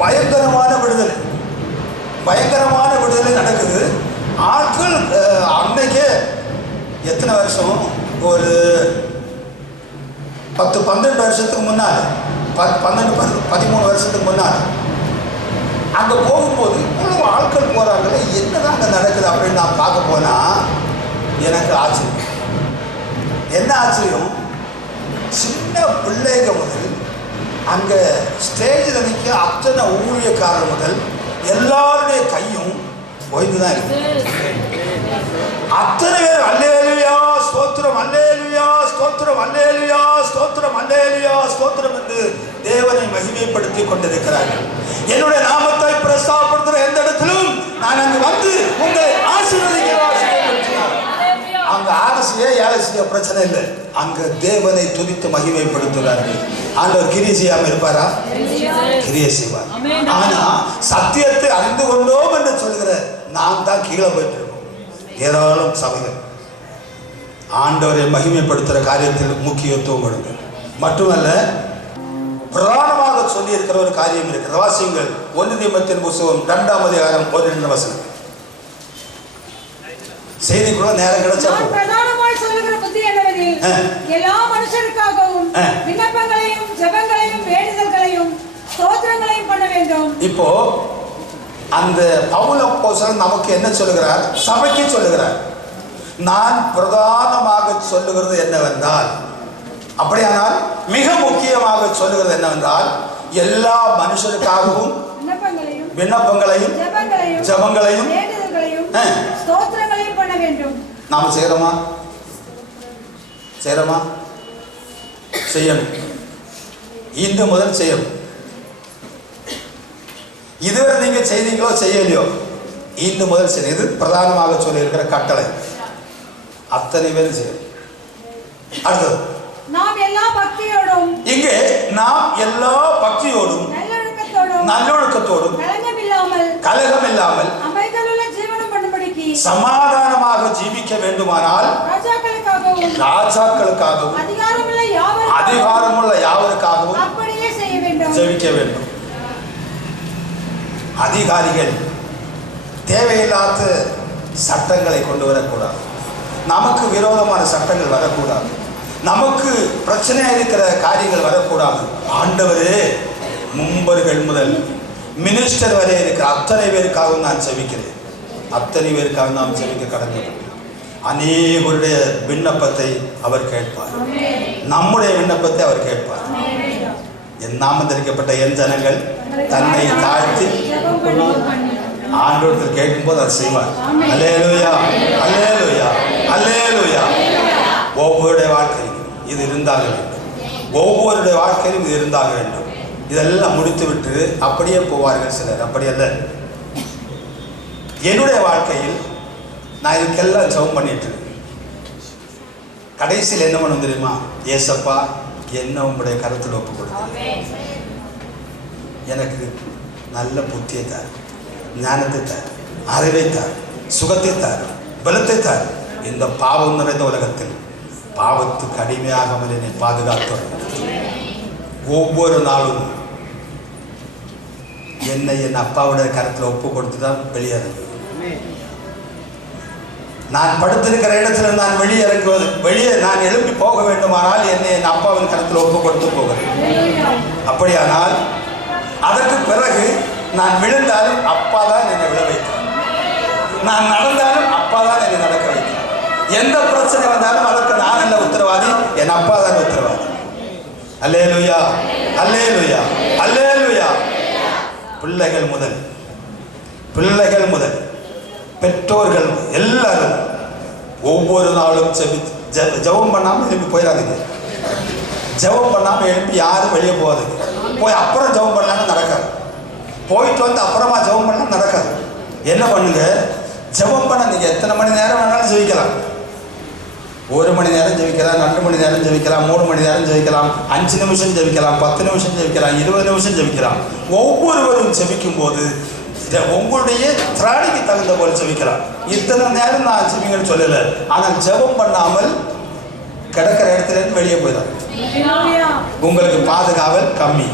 பயங்கரமான விடுதலை நடக்குது. ஆட்கள் அன்னைக்கே எத்தனை வருஷம், ஒரு 10-12 வருஷத்துக்கு முன்னால், 12-13 வருஷத்துக்கு முன்னால் அங்கே போகும்போது இவ்வளோ ஆட்கள் போகிறாங்களே, என்ன தான் அங்கே நடக்குது அப்படின்னு நான் பார்க்க போனால் எனக்கு ஆச்சரியம். என்ன ஆச்சரியம்? சின்ன பிள்ளைங்க முதல் அங்கே ஸ்டேஜில் நிற்க அத்தனை ஊழியக்காரர் முதல் எல்லாருடைய கையும் ஓய்ந்து தான் இருக்கு. அத்தனை பேர் அல்லேலூயா ஸ்தோத்திரம், அல்லேலூயா ஸ்தோத்திரம், அல்லேலூயா ஸ்தோத்திரம், அல்லேலூயா ஸ்தோத்திரம் என்று தேவனை மகிமைப்படுத்தி கொண்டிருக்கிறார்கள். என்னுடைய நாமத்தை பிரஸ்தாபப்படுத்துகிற எந்த இடத்திலும் நான் அங்கு வந்து உங்களை ஆசீர்வதிக்க. அவங்க ஆர்சியோ ஏலசியோ பிரச்சனை இல்லை. அங்க தேவனை துதித்து மகிமைப்படுத்துகிறார்கள். ஆண்டவர் கிரியை செய்யாம இருப்பாரா? கிரியை செய்வார். ஆனா சத்தியத்தை அறிந்து கொண்டோம் என்று சொல்கிற நாம் தான் கீழே போயிட்டு இருக்கோம். ஏராளம் சபைகள் ஆண்டவரை மகிமைப்படுத்துகிற காரியத்தில் முக்கியத்துவம் கொடுங்க. மட்டுமல்ல, பிரதானமாக சொல்லி இருக்கிற ஒரு காரியம் இருக்கிற வாசியங்கள் 1 தீமோத்தேயு புத்தகம் 2ஆம் அதிகாரம் 1 வசனம். செய்திக்குள்ள நேரம் கிடைச்சா பிரதானமாய் சொல்லுகிற புத்தி என்னவெனில், எல்லா மனுஷருக்காகவும் விண்ணப்பங்களையும் ஜெபங்களையும் வேண்டுதல்களையும் ஸ்தோத்திரங்களையும் பண்ண வேண்டும். இப்போ அந்த பவுல் அப்போஸ்தலன் நமக்கு என்ன சொல்லுகிறார்? சபைக்கு சொல்லுகிறார். நான் பிரதானமாக சொல்லுகிறது என்னவென்றால், அப்படியானால் மிக முக்கியமாக சொல்லுகிறது என்னவென்றால், எல்லா மனுஷருக்காகவும் விண்ணப்பங்களையும் ஜெபங்களையும் ஸ்தோத்திரங்களையும் பண்ண வேண்டும். நாம செய்யறோமா? செய்யணும். இன்று முதல் செய்யணும். இதுவரை நீங்க செய்தீங்களோ செய்யலையோ, இன்று முதல் செய்ய. இது பிரதானமாக சொல்லி இருக்கிற கட்டளை. அத்தனை பேரும் செய்யும். அடுத்தது, நாம் எல்லா பக்தியோடும், இங்கே நாம் எல்லா பக்தியோடும் நல்லொழுக்கத்தோடும் கலகம் இல்லாமல் சமாதானமாக ஜீவிக்க வேண்டுமானால் ராஜாக்களுக்காகவும் அதிகாரமுள்ள யாவருக்காகவும் ஜெபிக்க வேண்டும். அதிகாரிகள் தேவையில்லாத சட்டங்களை கொண்டு வரக்கூடாது. நமக்கு விரோதமான சட்டங்கள் வரக்கூடாது. நமக்கு பிரச்சனையா இருக்கிற காரியங்கள் வரக்கூடாது. ஆண்டவரே, மும்பர்கள் முதல் மினிஸ்டர் வரை இருக்கிற அத்தனை பேருக்காகவும் நான் ஜெபிக்கிறேன். அத்தனை பேருக்காக நாம் ஜெபிக்க கடமைப்பட்டோம். அநேகருடைய விண்ணப்பத்தை அவர் கேட்பார். நம்முடைய விண்ணப்பத்தை அவர் கேட்பார். என் நாமந்தரிக்கப்பட்ட என் ஜனங்கள் தன்னை தாழ்த்தி ஆண்டவரிடத்தில் கேட்கும்போது அதை செய்வார். அல்லேலூயா, அல்லேலூயா, அல்லேலூயா. ஒவ்வொருடைய வாழ்க்கையிலும் இது இருந்தாக வேண்டும். ஒவ்வொருடைய வாழ்க்கையிலும் இது இருந்தாக வேண்டும். இதெல்லாம் முடித்து விட்டு அப்படியே போவார்கள் சிலர். அப்படி அல்ல. என்னுடைய வாழ்க்கையில் நான் இதுக்கெல்லாம் ஜெபம் பண்ணிட்டு கடைசியில் என்ன பண்ண தெரியுமா? ஏசப்பா, என்ன உங்களுடைய கருத்தில் ஒப்பு கொடுத்து எனக்கு நல்ல புத்தியை தார், ஞானத்தை தார், அறிவை தார், சுகத்தை தார், பலத்தை தார். இந்த பாவம் நிறைந்த உலகத்தில் பாவத்துக்கு அடிமையாகாமல் என்னை பாதுகாத்து ஒவ்வொரு நாளும் என்னை என் அப்பாவுடைய கருத்தில் ஒப்பு கொடுத்து தான் வெளியேறுவேன். நான் படுத்திருக்கிற இடத்துல நான் வெளியே நான் எழுப்பி போக வேண்டுமானால் என்னை என் அப்பாவின் கருத்தில் ஒப்பு கொடுத்து போகிறேன். அப்படியானால் அதற்கு பிறகு நான் விழுந்தாலும் அப்பா தான் என்னை விழ வைத்தார். நான் நடந்தாலும் அப்பா தான் என்னை நடக்க வைத்தார். எந்த பிரச்சனை வந்தாலும் அதற்கு நான் என்ன உத்தரவாதி? என் அப்பா தான் உத்தரவாதி. அல்லேலூயா, அல்லேலூயா, அல்லேலூயா. பிள்ளைகள் முதல் பெற்றோர்கள் எல்லாரும் ஒவ்வொரு நாளும் ஜெபம் பண்ணாமல் எழுப்பி போயிடாதீங்க. ஜெபம் பண்ணாமல் எழுப்பி யாரும் வெளியே போகாதீங்க. போய் அப்புறம் ஜெபம் பண்ணாலும் நடக்காது. போயிட்டு வந்து அப்புறமா ஜெபம் பண்ணாலும் நடக்காது. என்ன பண்ணுங்க? ஜெபம் பண்ண நீங்கள் எத்தனை மணி நேரம் வேணாலும் ஜெபிக்கலாம். 1 மணி நேரம் ஜெபிக்கலாம், 2 மணி நேரம் ஜெபிக்கலாம், 3 மணி நேரம் ஜெபிக்கலாம், 5 நிமிஷம் ஜெபிக்கலாம், 10 நிமிஷம் ஜெபிக்கலாம், 20 நிமிஷம் ஜெபிக்கலாம். ஒவ்வொருவரும் ஜெபிக்கும் போது உங்களுடைய திராணிக்கு தகுந்த போல ஜெபிக்கலாம். இத்தனை நேரம் நான் ஜெபிங்கன்னு சொல்லல. ஆனால் ஜெபம் பண்ணாமல் கிடக்கிற இடத்துல இருந்து வெளியே போயிடும். உங்களுக்கு பாதுகாவல் கம்மி.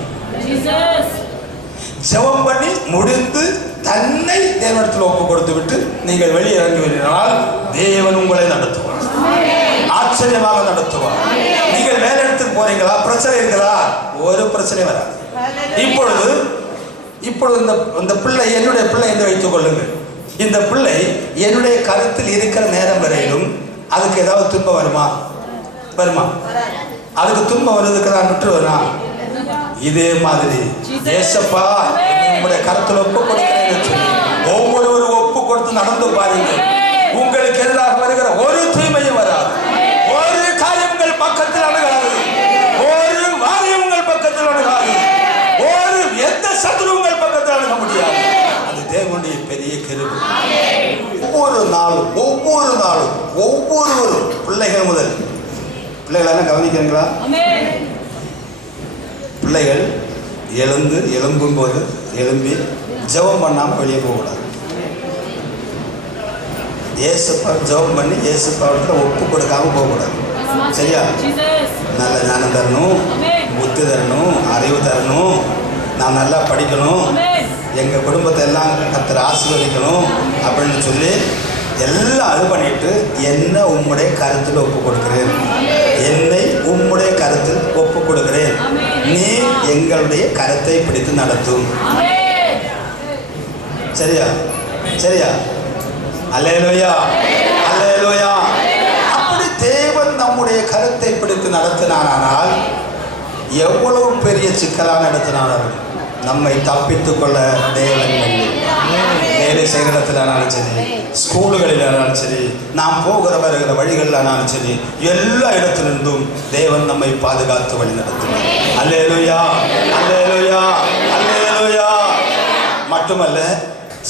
ஜெபம் பண்ணி முடிந்து தன்னை தேவனிடத்தில் ஒப்பு கொடுத்து விட்டு நீங்கள் வெளியே இறங்குவீர்களால் தேவன் உங்களை நடத்துவார். ஆச்சரியமாக நடத்துவார். நீங்கள் வேலை இடத்துக்கு போறீங்களா? பிரச்சனை இருக்கிறா? ஒரு பிரச்சனை வராது. இப்பொழுது இந்த பிள்ளை என்னுடைய பிள்ளை என்று வைத்துக் கொள்ளுங்கள். இந்த பிள்ளை என்னுடைய கருத்தில் இருக்கிற நேரம் வரையிலும் அதுக்கு ஏதாவது துன்பம் வருமா? அதுக்கு துன்பம் வருவதுக்கு நான் விட்டுருவேனா? இதே மாதிரி ஏசப்பா உங்களுடைய கருத்தில் ஒப்பு கொடுக்கிறேன் சொல்லி ஒவ்வொருவரும் ஒப்பு கொடுத்து நடந்து பாருங்க. உங்களுக்கு எதிராக வருகிற ஒரு தீமையும் வராது. ஒரு காரியங்கள் பக்கத்தில் அணுகாது. ஒரு வாரியங்கள் பக்கத்தில் அணுகாது. ஒரு எந்த சத்துருங்கள் பக்கத்தில் அணுக முடியாது. அது தேவனுடைய பெரிய கிருபை. ஒவ்வொரு நாளும் நாளும் ஒவ்வொருவரும் பிள்ளைகள் முதல் பிள்ளைகளெல்லாம் கவனிக்கிறீங்களா? பிள்ளைகள் எழும்பும்போது எழும்பி ஜெபம் பண்ணாமல் வெளியே போகக்கூடாது. ஏசப்பா ஜெபம் பண்ணி ஏசப்பாவிட்ட ஒப்பு கொடுக்காம போகக்கூடாது. சரியா? நல்ல ஞானம் தரணும், புத்தி தரணும், அறிவு தரணும், நான் நல்லா படிக்கணும், எங்கள் குடும்பத்தை எல்லாம் கர்த்தர் ஆசீர்வதிக்கணும் அப்படின்னு சொல்லி எல்லாம் அது பண்ணிட்டு என்ன உம்முடைய கருத்தில் ஒப்பு கொடுக்கிறேன், என்னை உம்முடைய கருத்தில் ஒப்பு கொடுக்கிறேன், நீ எங்களுடைய கருத்தை பிடித்து நடத்தும். சரியா? சரியா? அல்லேலூயா, அல்லேலூயா. அப்படி தேவன் நம்முடைய கருத்தை பிடித்து நடத்தினானால் எவ்வளவு பெரிய சிக்கலான நடத்தினாலும் நம்மை தப்பித்துக் கொள்ள தேவன் வேலை செய்கிற இடத்துலனாலும் சரி, ஸ்கூலுகளிலானாலும் சரி, நாம் போகிற வருகிற வழிகளிலானாலும் சரி, எல்லா இடத்திலிருந்தும் தேவன் நம்மை பாதுகாத்து வழி நடத்துவார். அல்லேலூயா, அல்லேலூயா, அல்லேலூயா. மட்டுமல்ல,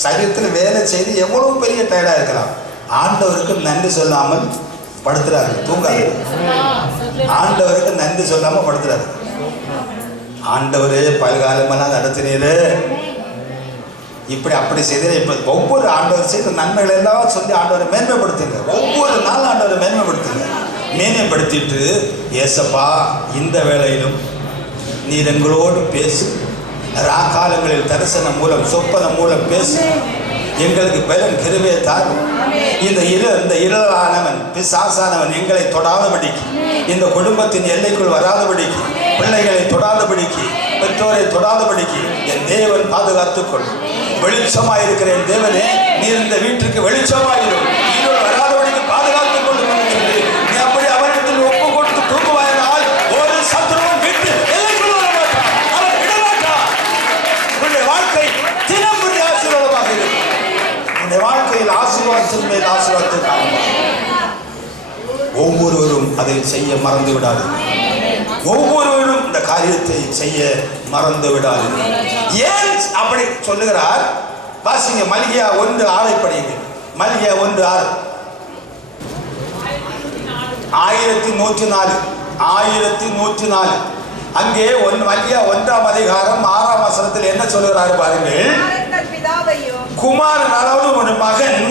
சரீரத்தில் வேலை செய்து எவ்வளவு பெரிய டயர்டாக இருக்கலாம், ஆண்டவருக்கு நன்றி சொல்லாமல் படுத்துறாரு, தூங்காது. ஆண்டவருக்கு நன்றி சொல்லாமல் படுத்துறாரு. ஆண்டவரே பல்காலமெல்லாம் நடத்தினீரு, இப்படி அப்படி செய்த. இப்போ ஒவ்வொரு ஆண்டவர் செய்த நன்மைகளை எல்லாம் சொல்லி ஆண்டவரை மேன்மைப்படுத்துங்க. ஒவ்வொரு நாள் ஆண்டவரை மேன்மைப்படுத்துங்க. மேன்மைப்படுத்திட்டு, ஏசப்பா இந்த வேளையிலும் நீர் எங்களோடு பேசு, ராக்காலங்களில் தரிசனம் மூலம் சொப்பனம் மூலம் பேசு, எங்களுக்கு பலன் கிருபையை தாரும். இந்த இருளானவன் பிசாசானவன் எங்களை தொடாதபடிக்கு, இந்த குடும்பத்தின் எல்லைக்குள் வராதபடிக்கு, பிள்ளைகளை தொடாதபடிக்கு, பெற்றோரை தொடாதபடிக்கு என் தேவன் பாதுகாத்துக் கொள்ளும். வெளிச்சமாயிருக்கிற என் தேவனே, நீர் இந்த வீட்டுக்கு வெளிச்சமாயிரும், இருள் வராதபடிக்கு பாதுகாத்துக் கொள்ளும் என்று சொல்லி நீ அப்படி அவரிடத்தில் ஒப்பு கொடுத்து தூக்குவாயினால் ஒரு சத்துருவன் விட்டு எல்லைக்குள் வரமாட்டான், அவன் விடமாட்டான். உன்னுடைய வாழ்க்கை தினம் புதிய ஆசீர்வாதமாக இருக்கும். உன்னுடைய வாழ்க்கையில் ஆசீர்வாதத்தின் மேல் ஆசீர்வாதத்தை காண்பார். ஒவ்வொருவரும் அதை செய்ய மறந்து விடாது. ஒவ்வொருவரும் இந்த காரியத்தை செய்ய மறந்து விடாது. ஏன் அப்படி சொல்லுகிறார்? வாசிங்க, மல்கியா 1:6 படிங்க. மல்கியா 1:6. 1104 1104. அங்கே மல்கியா 1ஆம் அதிகாரம் 6ஆம் வசனத்தில் என்ன சொல்லுகிறார் பாருங்கள். குமாரன், அதாவது ஒரு மகன்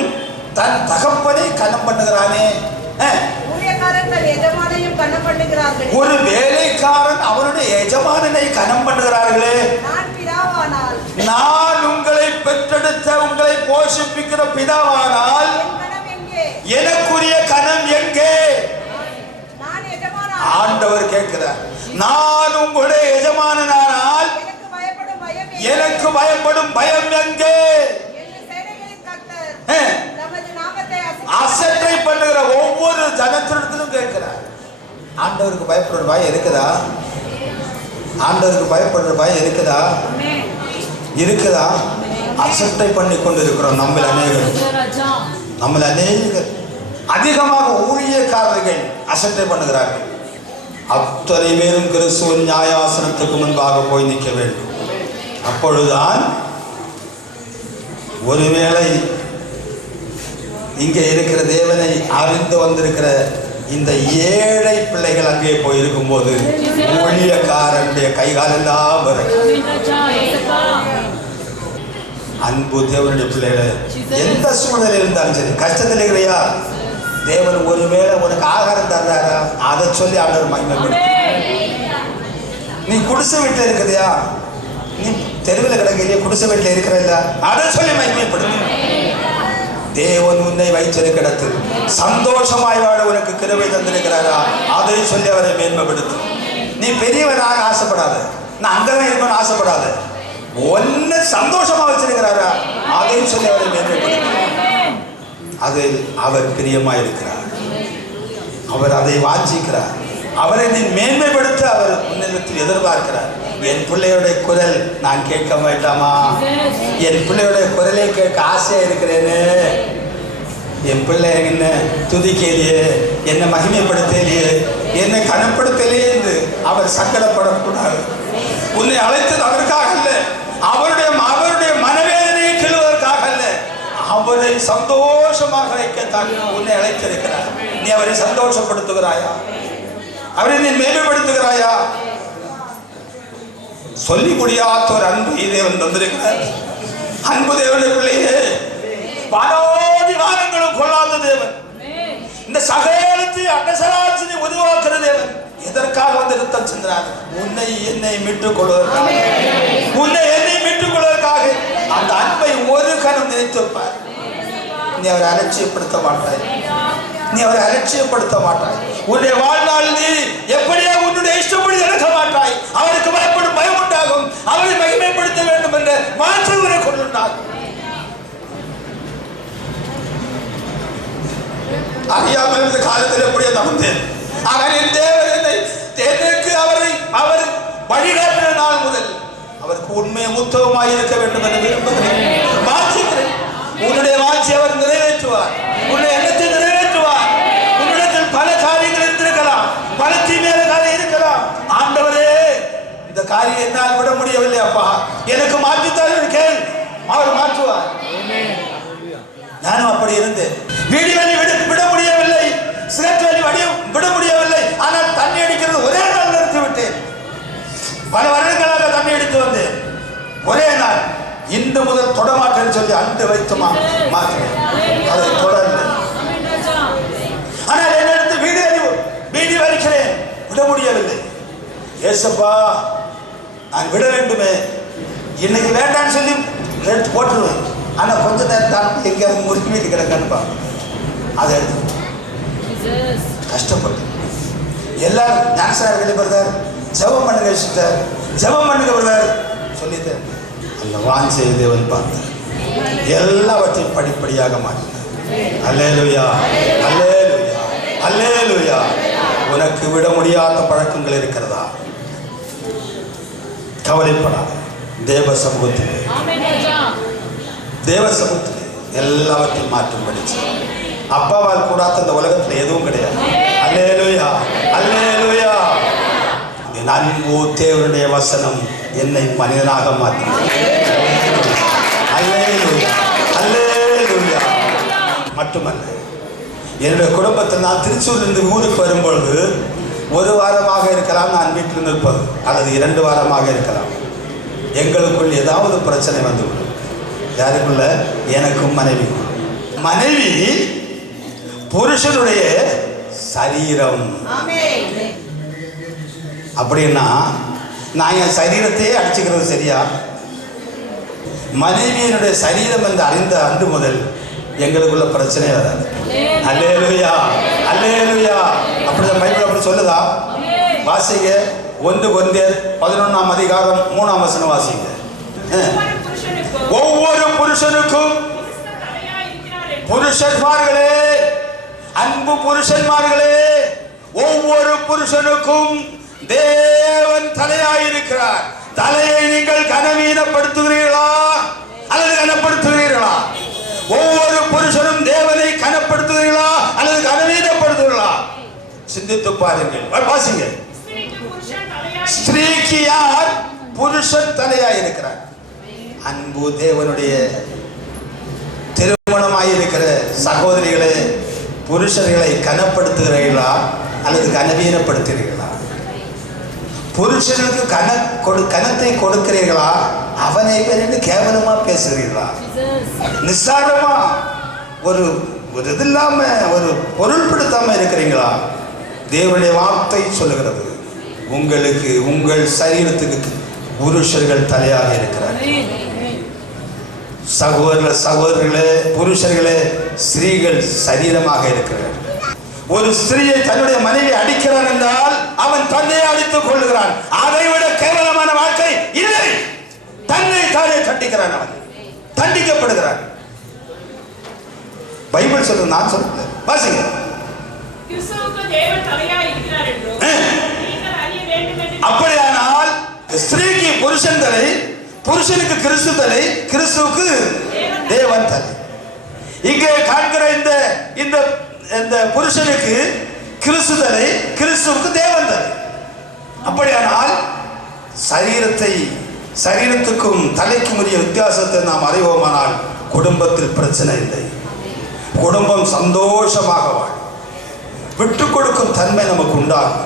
தன் தகப்பனை கனம் பண்ணுகிறானே, ஒரு வேலைக்காரன் அவருடைய எஜமானனை கனம் பண்ணுகிறார்களே, நான் உங்களை பெற்றெடுத்த உங்களை போஷிப்பிக்கிற பிதாவானால் எனக்குரிய கனம் எங்கே? ஆண்டவர் கேட்கிறார். நான் உங்களுடைய எஜமானனானால் எனக்கு பயப்படும் பயம் எங்கே? அசட்டை பண்ணுகிற ஒவ்வொரு ஜனத்திடத்திலும் கேட்கிறார். ஆண்டவருக்கு பயப்படுற பயம் இருக்குதா? ஆண்டவருக்கு பயப்படுற பயம் இருக்குதா? இருக்குதா? அசட்டை பண்ணி கொண்டு இருக்கிறோம். நம்மள அநேகர் அதிகமாக ஊழியக்காரர்கள் அசட்டை பண்ணுகிறார்கள். அத்தனை பேரும் கிறிஸ்துவின் நியாயாசனத்துக்கு முன்பாக போய் நிற்க வேண்டும். அப்பொழுதுதான் ஒருவேளை இங்கே இருக்கிற தேவனை அறிந்து வந்திருக்கிற இந்த ஏழை பிள்ளைகள் அங்கே போயிருக்கும் போது ஊழியக்காரனுடைய கைகாலெல்லாம் வரும். அன்பு தேவனுடைய பிள்ளைகளை எந்த சூழ்நிலை இருந்தாலும் சரி, கஷ்டத்தில் இருக்கிறையா, தேவன் ஒருவேளை உனக்கு ஆகாரம் தர்றாரா, அதை சொல்லி ஆண்டவர் மகிமைப்படுத்து. நீ குடிசை வீட்டில் இருக்கிறியா, நீ தெருவில் கிடக்கிறியா, குடிசை வீட்டில் இருக்கிறல்ல, அதை சொல்லி மகிமைப்படுத்து. தேவன் உன்னை வைத்திருக்கிற இடத்தில் சந்தோஷமாய் வாழ உனக்கு கிருபை தந்திருக்கிறாரா, அதை சொல்லி அவரை மேன்மைப்படுத்தும். நீ பெரியவனாக ஆசைப்படாத, நான் அங்கதான் இருக்கணும்னு ஆசைப்படாத, ஒன்னு சந்தோஷமா வச்சிருக்கிறாரா, அதையும் சொல்லி அவரை மேன்மைப்படுத்தும். அதில் அவர் பிரியமாய் இருக்கிறார், அவர் அதை வாஞ்சிக்கிறார், அவரை நீ மேன்மைப்படுத்த அவர் உன்னிடத்தில் எதிர்பார்க்கிறார். என் பிள்ளையுடைய குரல் நான் கேட்க வேண்டாமா? என் பிள்ளையுடைய குரலை கேட்க ஆசையா இருக்கிறேன்னு. என் பிள்ளை என்ன துதிக்கலையே, என்னை மகிமைப்படுத்தலையே, என்னை கனப்படுத்தலையே என்று அவர் சங்கடப்படக்கூடாது. உன்னை அழைத்தது அதற்காக அல்ல, அவருடைய மனவேதனையை கெழுவதற்காக அல்ல, அவரை சந்தோஷமாக வைக்கத்தான் உன்னை அழைத்திருக்கிறார். நீ அவரை சந்தோஷப்படுத்துகிறாயா? அவரை நீ மேம்படுத்துகிறாயா? சொல்லி முடியாத ஒரு அன்பு தேவன் தந்திருக்கிறார். அன்பு தேவனுடைய பிள்ளையே, வானோதி வானங்களும் கொள்ளாத தேவன், இந்த சகலத்தை அகசராட்சியை உருவாக்குற தேவன் எதற்காக வந்து ரத்தம் சிந்தினார்? உன்னை என்னை மீட்டுக் கொள்வதற்காக, உன்னை என்னை மீட்டுக் கொள்வதற்காக. அந்த அன்பை ஒரு கணம் நினைத்திருப்பார். நீ அவரை அலட்சியப்படுத்த மாட்டாய், நீ அவரை அலட்சியப்படுத்த மாட்டாய். உன்னுடைய வாழ்நாள் நீ எப்படியா உன்னுடைய இஷ்டப்படி நடக்க மாட்டாய். அவருக்கு பயப்படும் பயம் உண்டாகும். அவரை மகிமைப்படுத்த வேண்டும் என்ற மாற்று உரை கொண்டுண்டாகும். அறியாமல் இருந்த காலத்தில் எப்படியோ தகுந்தேன். ஆனால் என் தேவன் எனக்கு அவர் வழிகாட்டின நாள் முதல் அவருக்கு உண்மையை முத்தகமாக இருக்க வேண்டும் என்று விரும்புகிறேன். வாஞ்சிக்கிறேன். உன்னுடைய வாஞ்சி அவர் நிறைவேற்றுவார். உன்னுடைய எண்ணத்தை நிறைவேற்றுவார். உன்னிடத்தில் பல காரியங்கள் இருந்திருக்கலாம், பல தீமையான காரியம் இருக்கலாம். ஆண்டவரே, இந்த காரியம் என்னால் விட முடியவில்லை அப்பா, எனக்கு மாற்றித்தார் கேள். அவர் மாற்றுவார். நானும் அப்படி இருந்தேன். வீடு வேலை விட முடியவில்லை, சிகரெட் வேலை விட முடியவில்லை. ஆனால் தண்ணி அடிக்கிறது ஒரே நாள் நிறுத்திவிட்டேன். பல வருடங்களாக தண்ணி அடித்து வந்தேன். ஒரே நாள் இன்று முதல் தொடமாட்டேன்னு சொல்லி அன்று வைத்து மாற்றேன். அதை தொடரல. ஆனால் என்னிடத்து வீடு வலிக்கிறேன், விட முடியவில்லை. ஏசப்பா, நான் விட வேண்டுமே, இன்னைக்கு வேண்டான்னு சொல்லி எடுத்து போட்டுருவேன். ஆனால் கொஞ்ச நேரம் தான் எங்கேயாவது முறுக்கி வீட்டு கிடக்கணுப்பா, அதை எடுத்து கஷ்டப்பட்டு எல்லாரும் டான்ஸாக வெளிப்படுறார். ஜெபம் பண்ணுங்க சிஸ்டர், ஜெபம் பண்ணுங்க பிரதர் சொல்லிட்டு அந்த வாஞ்சை தேவன் பார்த்தார். எல்லாவற்றையும் படிப்படியாக மாற்றினார். அல்லேலூயா, அல்லேலூயா, அல்லேலூயா. உனக்கு விட முடியாத பழக்கங்கள் இருக்கிறதா? கவலைப்படாத. தேவ சமூகத்தில் எல்லாவற்றையும் மாற்றும்படி அப்பாவால் கூடாத இந்த உலகத்தில் எதுவும் கிடையாது. அல்லேலூயா, அல்லேலூயா. என் அன்பு தேவனுடைய வசனம் என்னை மனிதனாக மாற்றினது. அல்லேலூயா, அல்லேலூயா. மட்டுமல்ல, என்னுடைய குடும்பத்தில் நான் திருச்சூரிலிருந்து ஊருக்கு வரும்பொழுது ஒரு வாரமாக இருக்கலாம், நான் வீட்டில் நிற்பது, அல்லது 2 வாரமாக இருக்கலாம். எங்களுக்குள் ஏதாவது பிரச்சனை வந்துவிடும். யாருக்குள்ள? எனக்கும் மனைவி புருஷனுடைய சரீரம். அப்படின்னா நான் என் சரீரத்தையே அடிச்சுக்கிறது சரியா? மனைவியினுடைய சரீரம் என்று அறிந்த அன்று முதல் எங்களுக்குள்ள பிரச்சனை வராது. அல்லேலூயா, அல்லேலூயா. அப்படிதான் பைபிள் அப்படி சொல்லுதா? வாசிங்க. 1 கொரிந்தியர் 11ஆம் அதிகாரம் 3ஆம் வசனம் வாசிங்க. ஒவ்வொரு புருஷனுக்கும், புருஷன்மார்களே, அன்பு புருஷன்மார்களே, ஒவ்வொரு புருஷனுக்கும் தேவன் தலையாயிருக்கிறார். தலையை நீங்கள் கனவீனப்படுத்துகிறீர்களா அல்லது கனப்படுத்துகிறீர்களா? ஒவ்வொரு புருஷனும் தேவனை கனப்படுத்துகிறீர்களா அல்லது கனவீனப்படுத்துகிறீர்களா? சிந்தித்து பாருங்கள். வாசிங்க. ஸ்திரீக்கு யார்? புருஷன் தலையாயிருக்கிறார். அன்பு தேவனுடைய திருமணமாயிருக்கிற சகோதரிகளே, புருஷர்களை கனப்படுத்துகிறீர்களா அல்லது கனவீனப்படுத்துகிறீர்களா? புருஷனுக்கு கனத்தை கொடுக்கிறீர்களா? அவனை பேர் கேவலமா பேசுகிறீர்களா? நிசாரமா ஒரு இது இல்லாம ஒரு பொருள்படுத்தாம இருக்கிறீங்களா? தேவனுடைய வார்த்தை சொல்லுகிறது, உங்களுக்கு உங்கள் சரீரத்துக்கு புருஷர்கள் தலையாக இருக்கிறார்கள். சகோதரர்களே, புருஷர்களே, ஸ்திரீகள் சரீரமாக இருக்கிறார்கள். ஒரு ஸ்திரீயை தன்னுடைய மனைவி அடிக்கிறான் என்றால் அவன் தன்னை அடித்துக் கொள்ளுகிறான். அதை விட கேவலமான வாழ்க்கை இல்லை. தன்னை தானே கண்டிக்கிறான், அவன் தண்டிக்கப்படுகிறான். பைபிள் சொல்றது, நான் சொல்றது. வாசிங்க. அப்படியானால் ஸ்திரீக்கு புருஷன் தலை, புருஷனுக்கு கிறிஸ்து தலை, கிறிஸ்துவுக்கு தேவன் தலை. இங்கே காண்கிற இந்த புருஷனுக்கு கிறிஸ்து தலை, கிறிஸ்துவுக்கு தேவன் தலை. அப்படியானால் சரீரத்துக்கும் தலைக்கும் உரிய வித்தியாசத்தை நாம் அறிவோமானால் குடும்பத்தில் பிரச்சனை இல்லை. குடும்பம் சந்தோஷமாக வாழும். விட்டு கொடுக்கும் தன்மை நமக்கு உண்டாகும்.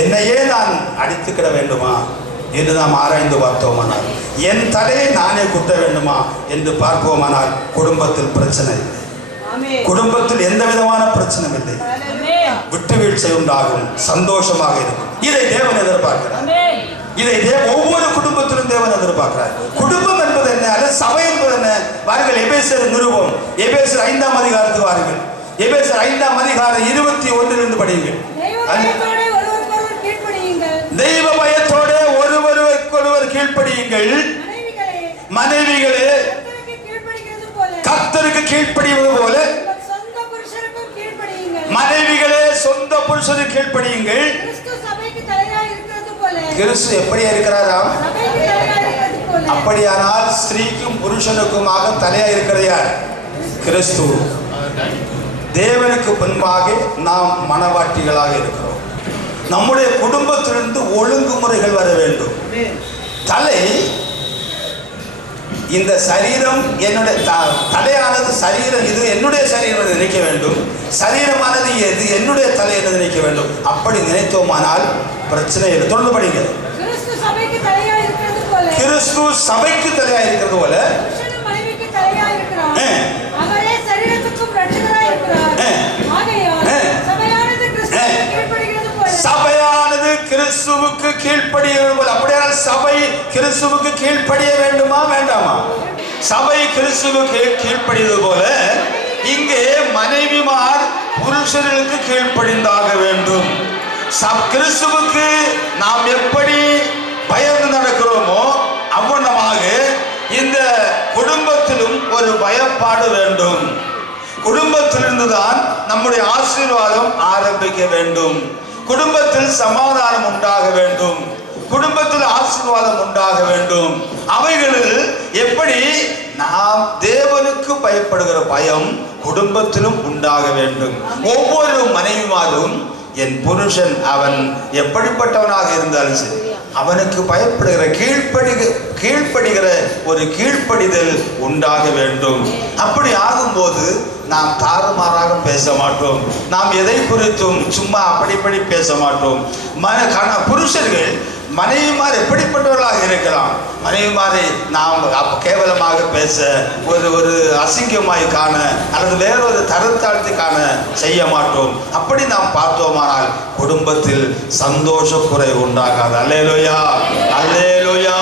என்னையே நான் அடித்துக்கிட வேண்டுமா என்று நாம் ஆராய்ந்து பார்த்தோமானால், என் தலையை நானே குட்ட வேண்டுமா என்று பார்ப்போமானால் குடும்பத்தில் பிரச்சனை இல்லை. குடும்பத்தில் எந்த விதமான பிரச்சனை இல்லை. விட்டு வீழ்ச்சி உண்டாகும், சந்தோஷமாக இருக்கும். இதை தேவன் எதிர்பார்க்கிறார். இதை ஒவ்வொரு குடும்பத்திலும் தேவன் எதிர்பார்க்கிறார். குடும்பம் என்பது என்ன, அல்லது சபை என்பது என்ன? வாருங்கள் எபேசியர் நிருபம், எபேசியர் 5ஆம் அதிகாரத்துக்கு வாருங்கள். எபேசியர் 5ஆம் அதிகாரம் 21 படியுங்கள். தெய்வ பயத்தோடு ஒருவருக்கொருவர் கீழ்ப்படியுங்கள். மனைவிகளே கர்த்தருக்கு கீழ்ப்படிவது போல மனைவிகளே சொந்த புருஷனுக்கு கீழ்ப்படியுங்கள். கிறிஸ்து எப்படியா இருக்கிறாராம்? அப்படியானால் ஸ்திரீக்கும் புருஷனுக்குமாக தலையா இருக்கிறது யார்? கிறிஸ்து. தேவனுக்கு பின்பாக நாம் மனவாட்டிகளாக இருக்கிறோம். நம்முடைய குடும்பத்திலிருந்து ஒழுங்குமுறைகள் வர வேண்டும். தலை, இந்த சரீரம் என்னுடைய தலையானது சரீரம், இது என்னுடைய சரீரம் என்று நினைக்க வேண்டும். சரீரமானது எது என்னுடைய தலை என்று நினைக்க வேண்டும். அப்படி நினைத்தோமானால் பிரச்சனை இல்லை. தொடர்ந்து படிங்க. கிறிஸ்து சபைக்கு தலையா இருக்கிறது போல சபையானது கிறிஸ்துவுக்கு கீழ்ப்படிகிறது போல. அப்படியானால் சபை கிறிஸ்துவுக்கு கீழ்ப்படிய வேண்டுமா வேண்டாமா? சபை கிறிஸ்துவுக்கு கீழ்ப்படியது போல இங்கே மனைவிமார் புருஷர்களுக்கு கீழ்ப்படிந்தாக வேண்டும். கிறிஸ்துவுக்கு நாம் எப்படி பயந்து நடக்கிறோமோ அவ்வண்ணமாக இந்த குடும்பத்திலும் ஒரு பயப்பாடு வேண்டும். குடும்பத்திலிருந்து தான் நம்முடைய ஆசீர்வாதம் ஆரம்பிக்க வேண்டும். குடும்பத்தில் சமாதானம் உண்டாக வேண்டும். குடும்பத்தில் ஆசீர்வாதம் உண்டாக வேண்டும். அவைகளில் எப்படி நாம் தேவனுக்கு பயப்படுகிற பயம் குடும்பத்திலும் உண்டாக வேண்டும். ஒவ்வொரு மனைவிமாரும் என் புருஷன் அவன் எப்படிப்பட்டவனாக இருந்தாலும் சரி, அவனுக்கு பயப்படுகிற கீழ்ப்படுகிற ஒரு கீழ்ப்படிதல் உண்டாக வேண்டும். அப்படி ஆகும்போது நாம் தாறுமாறாக பேச மாட்டோம். நாம் எதை குறித்தும் சும்மா அப்படிப்படி பேச மாட்டோம். புருஷர்கள் மனைவிமார் எப்படிப்பட்டவர்களாக இருக்கலாம், மனைவிமாரை நாம் கேவலமாக பேச, ஒரு அசிங்கமாய் காண, அல்லது வேறொரு தரத்தாழ்த்தி காண செய்ய மாட்டோம். அப்படி நாம் பார்த்தோமானால் குடும்பத்தில் சந்தோஷ குறை உண்டாகாது. அல்லேலூயா, அல்லேலூயா.